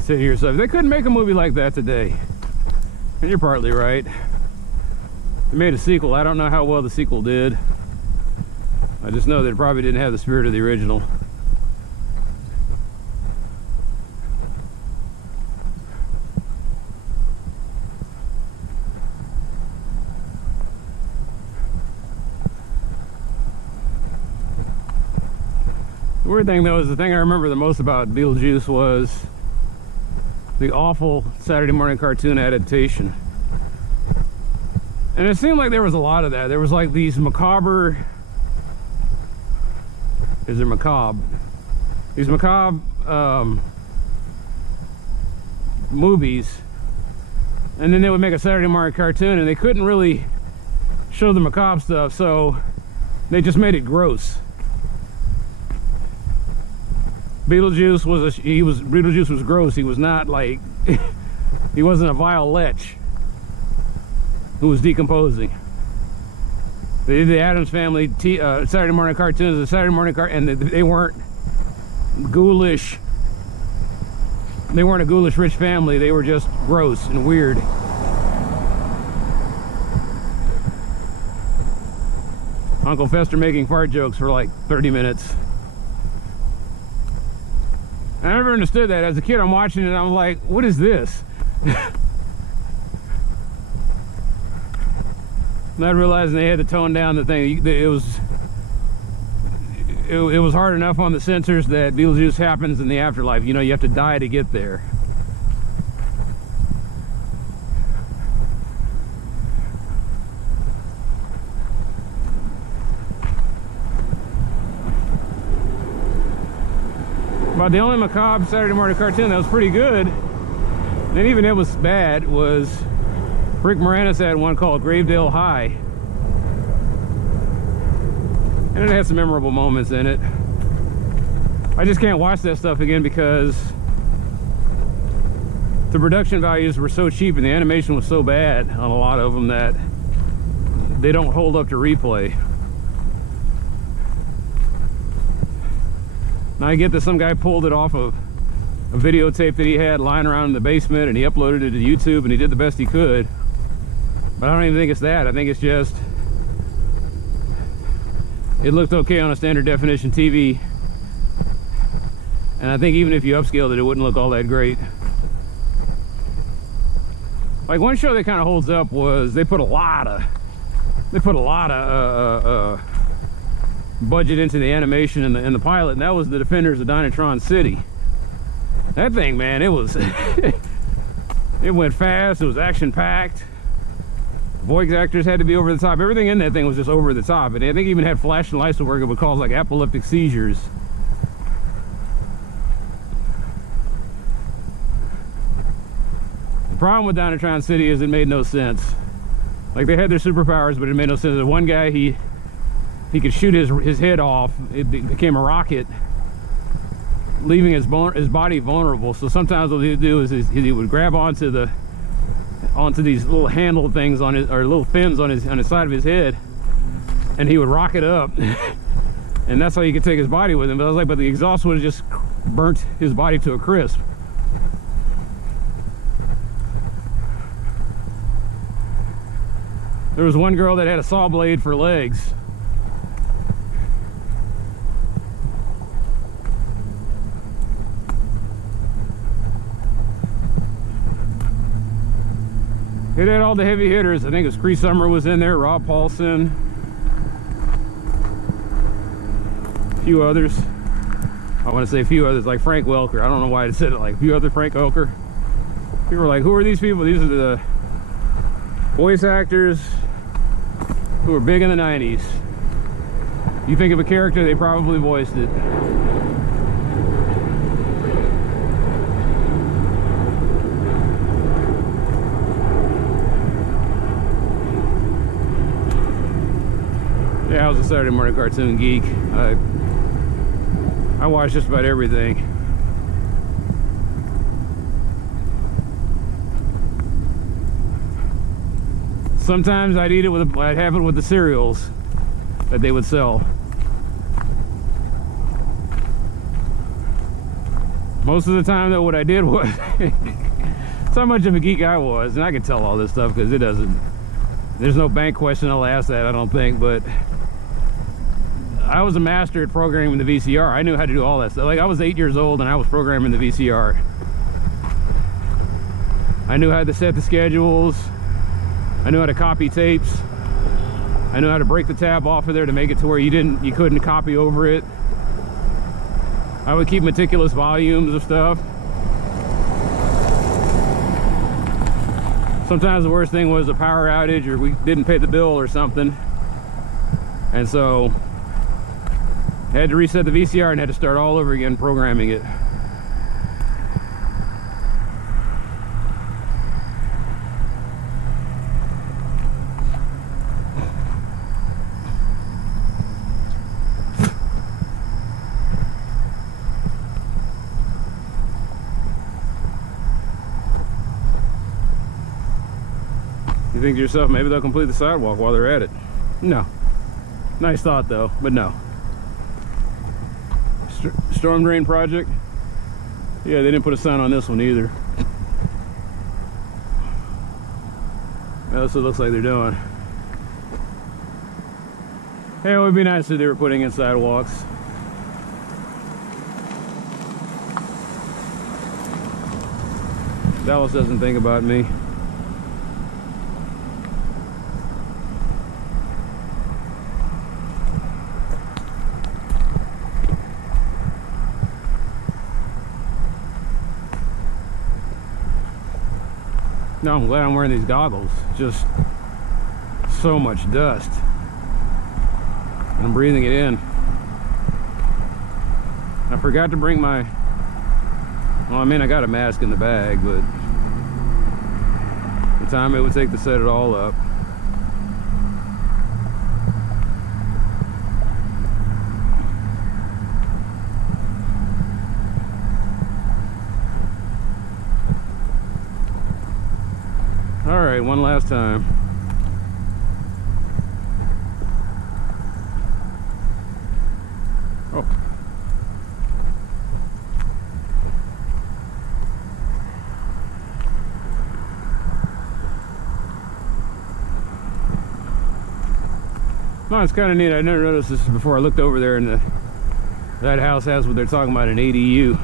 Say to yourself, they couldn't make a movie like that today. And you're partly right. They made a sequel. I don't know how well the sequel did. I just know that it probably didn't have the spirit of the original. The weird thing though is the thing I remember the most about Beetlejuice was the awful Saturday morning cartoon adaptation. And it seemed like there was a lot of that. There was like these macabre, these macabre movies, and then they would make a Saturday morning cartoon and they couldn't really show the macabre stuff, so they just made it gross. Beetlejuice was gross. He was not like he wasn't a vile lech who was decomposing. They did the Addams Family Saturday morning cartoons, and they weren't ghoulish. They weren't a ghoulish rich family. They were just gross and weird. Uncle Fester making fart jokes for like 30 minutes. I never understood that. As a kid, I'm watching it and I'm like, what is this? Not realizing they had to tone down the thing. It was hard enough on the censors that Beetlejuice happens in the afterlife. You know, you have to die to get there. But the only macabre Saturday morning cartoon that was pretty good, and even it was bad, was Rick Moranis had one called Gravedale High. And it had some memorable moments in it. I just can't watch that stuff again because the production values were so cheap and the animation was so bad on a lot of them that they don't hold up to replay. Now I get that some guy pulled it off of a videotape that he had lying around in the basement and he uploaded it to YouTube and he did the best he could. But I don't even think it's that. I think it's just, it looked okay on a standard definition TV. And I think even if you upscaled it, it wouldn't look all that great. Like one show that kind of holds up was they put a lot of budget into the animation and the pilot, and that was the Defenders of Dynatron City. That thing, man, it was it went fast. It was action packed. Voice actors had to be over the top. Everything in that thing was just over the top, and I think even had flashing lights to work. It would cause like epileptic seizures. The problem with Dynatron City is it made no sense. Like they had their superpowers, but it made no sense. The one guy, he could shoot his head off. It became a rocket, leaving his body vulnerable. So sometimes what he'd do is he would grab onto these little handle things on his, or little fins on the side of his head, and he would rocket up, and that's how he could take his body with him. But I was like, but the exhaust would have just burnt his body to a crisp. There was one girl that had a saw blade for legs. It had all the heavy hitters. I think it was Cree Summer was in there, Rob Paulson, a few others. I want to say a few others, like Frank Welker. I don't know why I said it like a few other Frank Welker. People were like, who are these people? These are the voice actors who were big in the 90s. You think of a character, they probably voiced it. Yeah, I was a Saturday morning cartoon geek. I watched just about everything. Sometimes I'd eat it with I'd have it with the cereals that they would sell. Most of the time though, what I did was that's how much of a geek I was, and I can tell all this stuff because there's no bank question I'll ask that, I don't think, but I was a master at programming the VCR. I knew how to do all that stuff. Like I was 8 years old and I was programming the VCR. I knew how to set the schedules. I knew how to copy tapes. I knew how to break the tab off of there to make it to where you couldn't copy over it. I would keep meticulous volumes of stuff. Sometimes the worst thing was a power outage or we didn't pay the bill or something. And so I had to reset the VCR and had to start all over again programming it. You think to yourself, maybe they'll complete the sidewalk while they're at it. No. Nice thought though, but no. Storm drain project. Yeah, they didn't put a sign on this one either. That's what it looks like they're doing. Hey, it would be nice if they were putting in sidewalks. Dallas doesn't think about me. No, I'm glad I'm wearing these goggles. Just so much dust. And I'm breathing it in. I forgot to bring my Well, I mean, I got a mask in the bag, but the time it would take to set it all up. All right, one last time. Oh. No, it's kind of neat. I never noticed this before. I looked over there, and that house has what they're talking about, an ADU.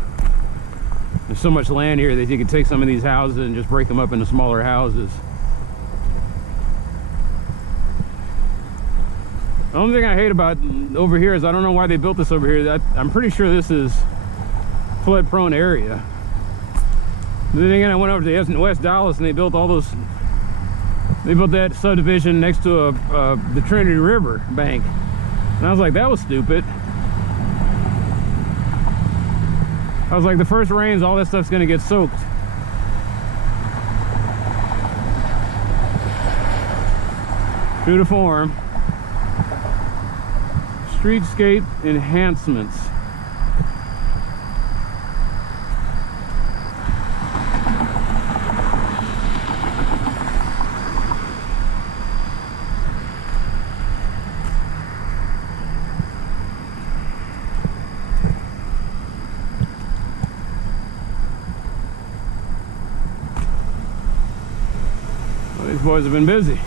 There's so much land here that you could take some of these houses and just break them up into smaller houses. The only thing I hate about over here is I don't know why they built this over here. I'm pretty sure this is flood-prone area. But then again, I went over to West Dallas and they built all those. They built that subdivision next to the Trinity River bank, and I was like, that was stupid. I was like, the first rains, all that stuff's gonna get soaked. True to form. Streetscape enhancements. Well, these boys have been busy.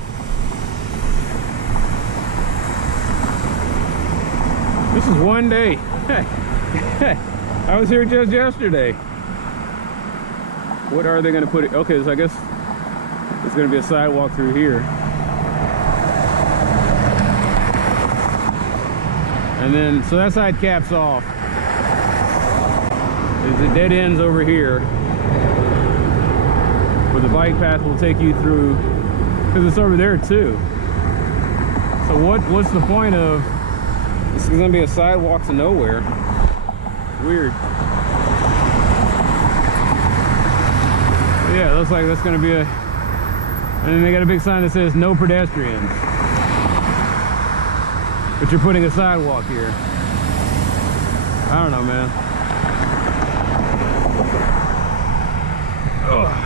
This is one day. I was here just yesterday. What are they going to put it? Okay, so I guess there's going to be a sidewalk through here. And then, so that side caps off. There's the dead ends over here where the bike path will take you through, because it's over there too. So what's the point of this? Is going to be a sidewalk to nowhere. Weird. Yeah, it looks like that's going to be a, and then they got a big sign that says no pedestrians, but you're putting a sidewalk here. I don't know, man. Ugh.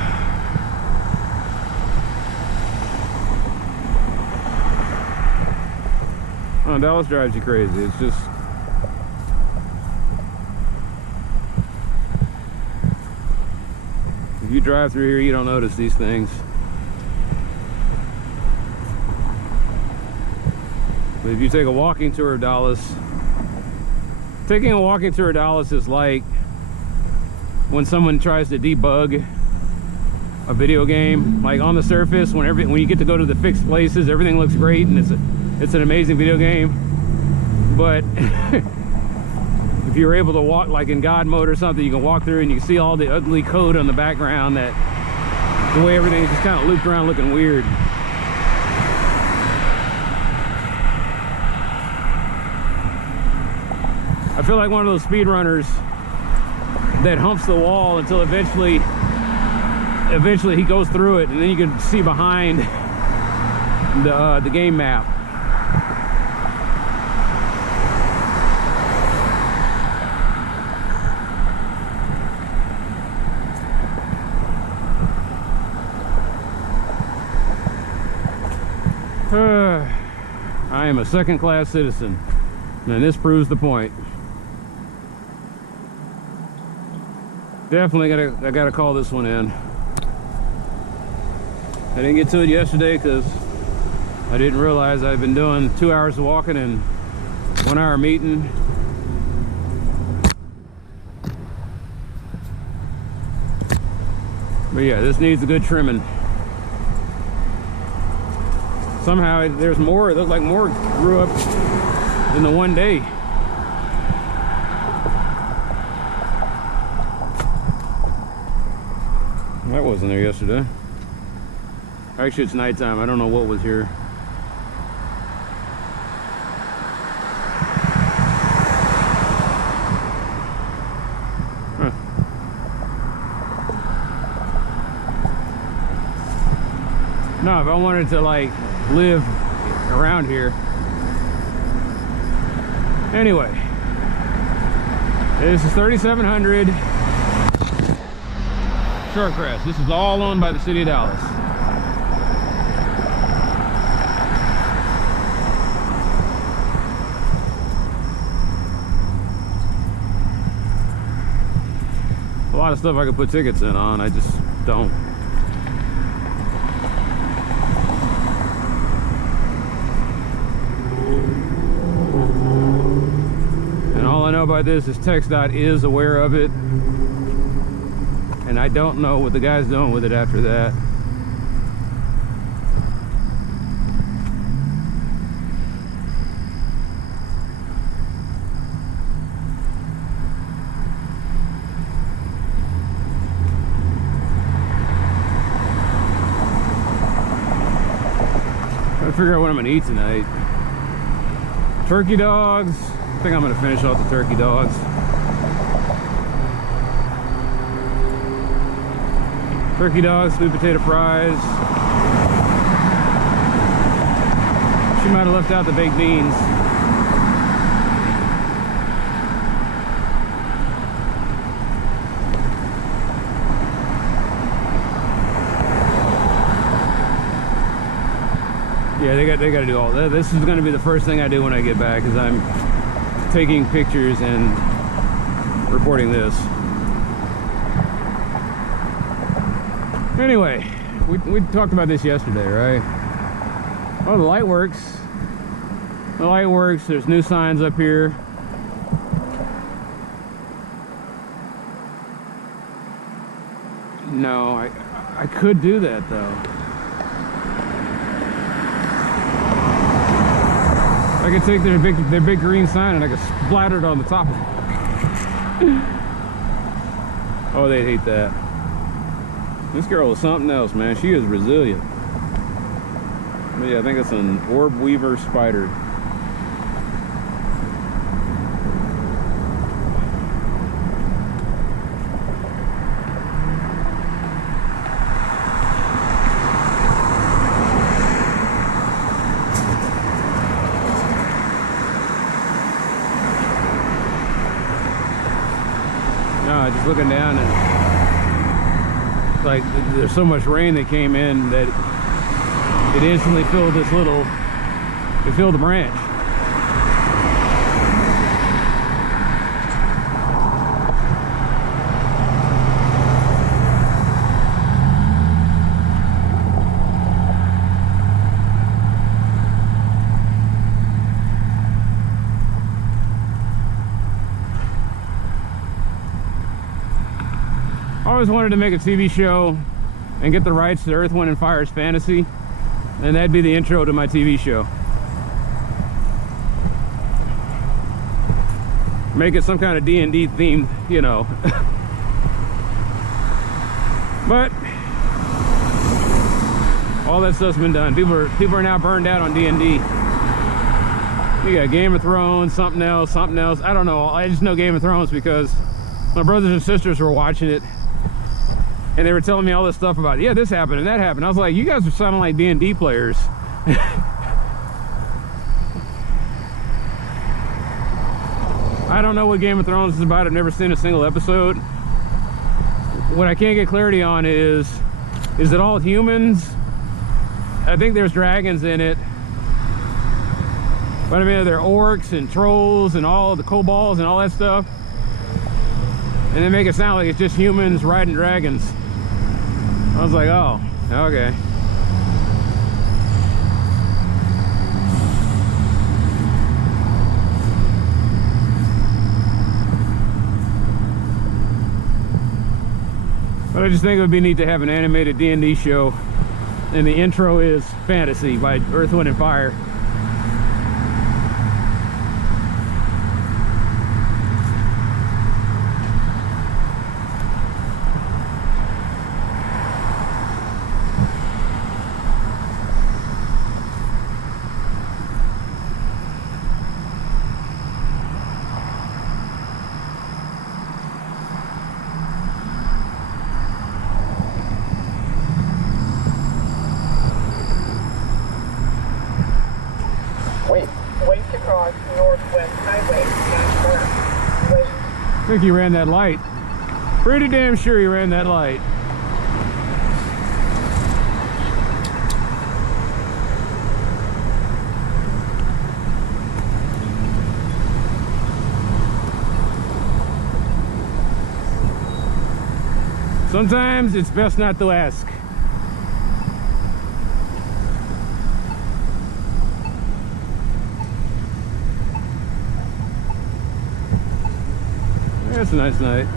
Oh, Dallas drives you crazy. It's just, if you drive through here, you don't notice these things. But if you take a walking tour of Dallas, taking a walking tour of Dallas is like when someone tries to debug a video game. Like on the surface, when you get to go to the fixed places, everything looks great and it's an amazing video game. But if you're able to walk like in God mode or something, you can walk through and you can see all the ugly code on the background, that the way everything is just kind of looped around looking weird. I feel like one of those speedrunners that humps the wall until eventually he goes through it, and then you can see behind the game map. I am a second-class citizen, and this proves the point. Definitely I gotta call this one in. I didn't get to it yesterday because I didn't realize I've been doing 2 hours of walking and 1 hour meeting. But yeah, this needs a good trimming. Somehow there's more. It looked like more grew up in the one day. That wasn't there yesterday. Actually, it's nighttime. I don't know what was here. Huh. No, if I wanted to like live around here. Anyway, this is 3700 Shorecrest. This is all owned by the city of Dallas. A lot of stuff I could put tickets in on, I just don't. And all I know about this is TxDOT is aware of it. And I don't know what the guy's doing with it after that. Trying to figure out what I'm gonna eat tonight. Turkey dogs. I think I'm gonna finish off the turkey dogs. Turkey dogs, sweet potato fries. She might have left out the baked beans. Yeah, they got to do all that. This is going to be the first thing I do when I get back, because I'm taking pictures and recording this. Anyway, we talked about this yesterday, right? Oh, the light works. The light works. There's new signs up here. No, I could do that though. I could take their big green sign and I could splatter it on the top of it. Oh, they'd hate that. This girl is something else, man. She is resilient. But yeah, I think it's an orb weaver spider. No, just looking down and like there's so much rain that came in that it instantly filled this little, it filled the branch. I always wanted to make a TV show and get the rights to Earth, Wind, and Fire's Fantasy, and that'd be the intro to my TV show. Make it some kind of D&D themed, you know. But all that stuff's been done. People are now burned out on D&D. You got Game of Thrones, something else. I don't know. I just know Game of Thrones because my brothers and sisters were watching it. And they were telling me all this stuff about, yeah, this happened and that happened. I was like, you guys are sounding like D&D players. I don't know what Game of Thrones is about. I've never seen a single episode. What I can't get clarity on is it all humans? I think there's dragons in it. But I mean, there are orcs and trolls and all the kobolds and all that stuff. And they make it sound like it's just humans riding dragons. I was like, oh, okay. But I just think it would be neat to have an animated D&D show, and the intro is Fantasy by Earth, Wind, and Fire. highway, not left. Wait. I think he ran that light. Pretty damn sure he ran that light. Sometimes it's best not to ask. That's a nice night.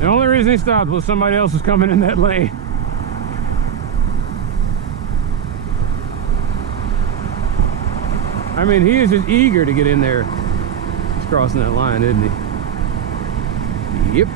The only reason he stopped was somebody else was coming in that lane. I mean, he is just eager to get in there. He's crossing that line, isn't he? Yep.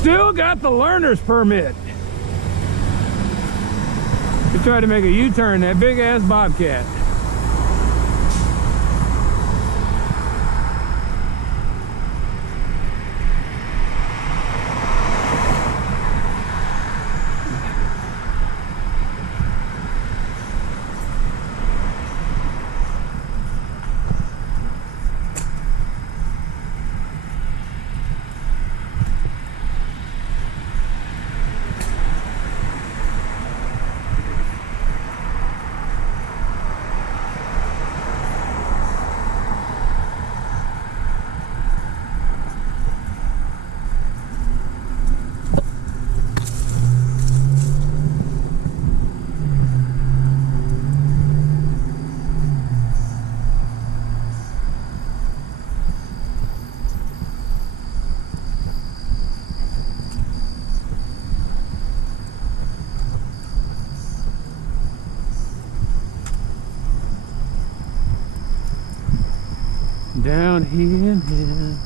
Still got the learner's permit. He tried to make a U-turn, that big ass bobcat. Down here and here.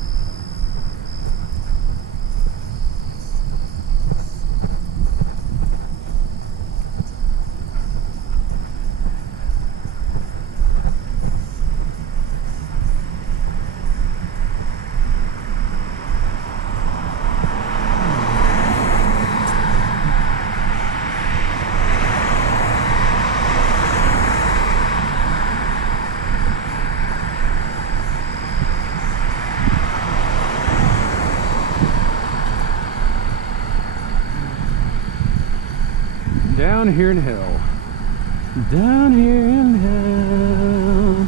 Down here in hell. Down here in hell.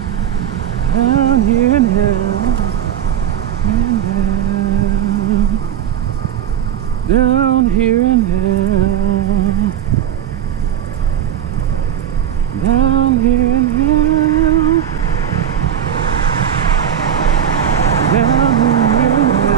Down here in hell. And down. Down here in hell. Down here in hell. Down here in hell.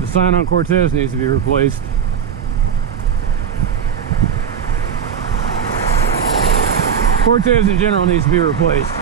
The sign on Cortez needs to be replaced. Cortez in general needs to be replaced.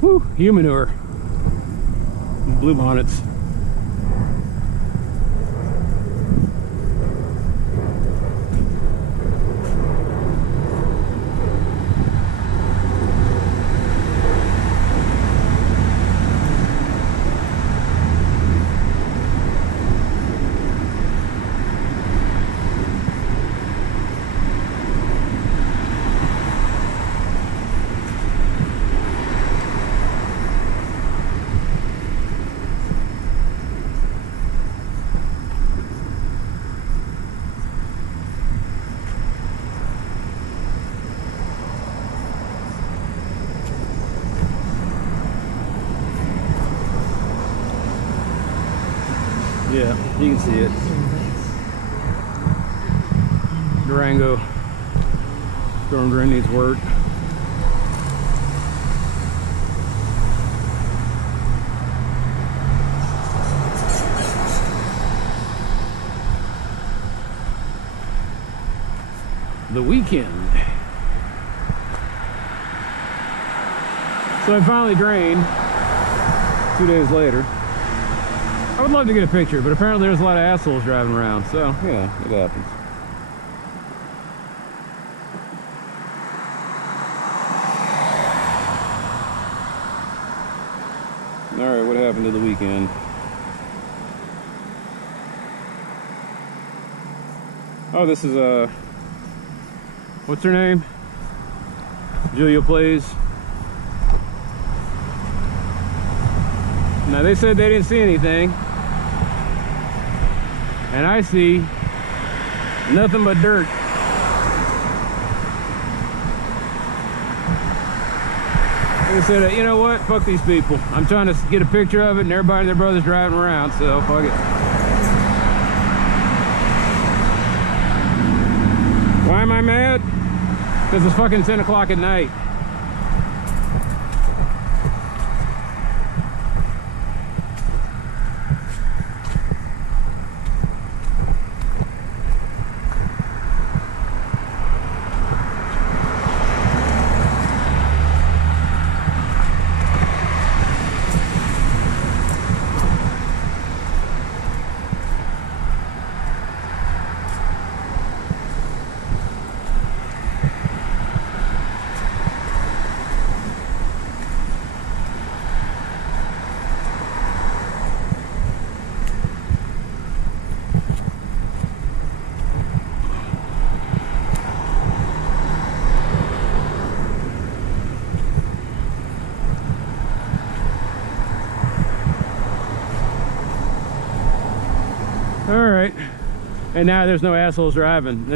Whew, humanure. Blue bonnets. Yeah, you can see it. Durango storm drain needs work. The weekend. So I finally drained 2 days later. I would love to get a picture, but apparently there's a lot of assholes driving around, so yeah, it happens. happened to the weekend. Oh, this is what's her name? Julia Plays. Now they said they didn't see anything, and I see nothing but dirt. They said, you know what? Fuck these people. I'm trying to get a picture of it, and everybody and their brother's driving around, so fuck it. Why am I mad? Because it's fucking 10 o'clock at night. All right, and now there's no assholes driving.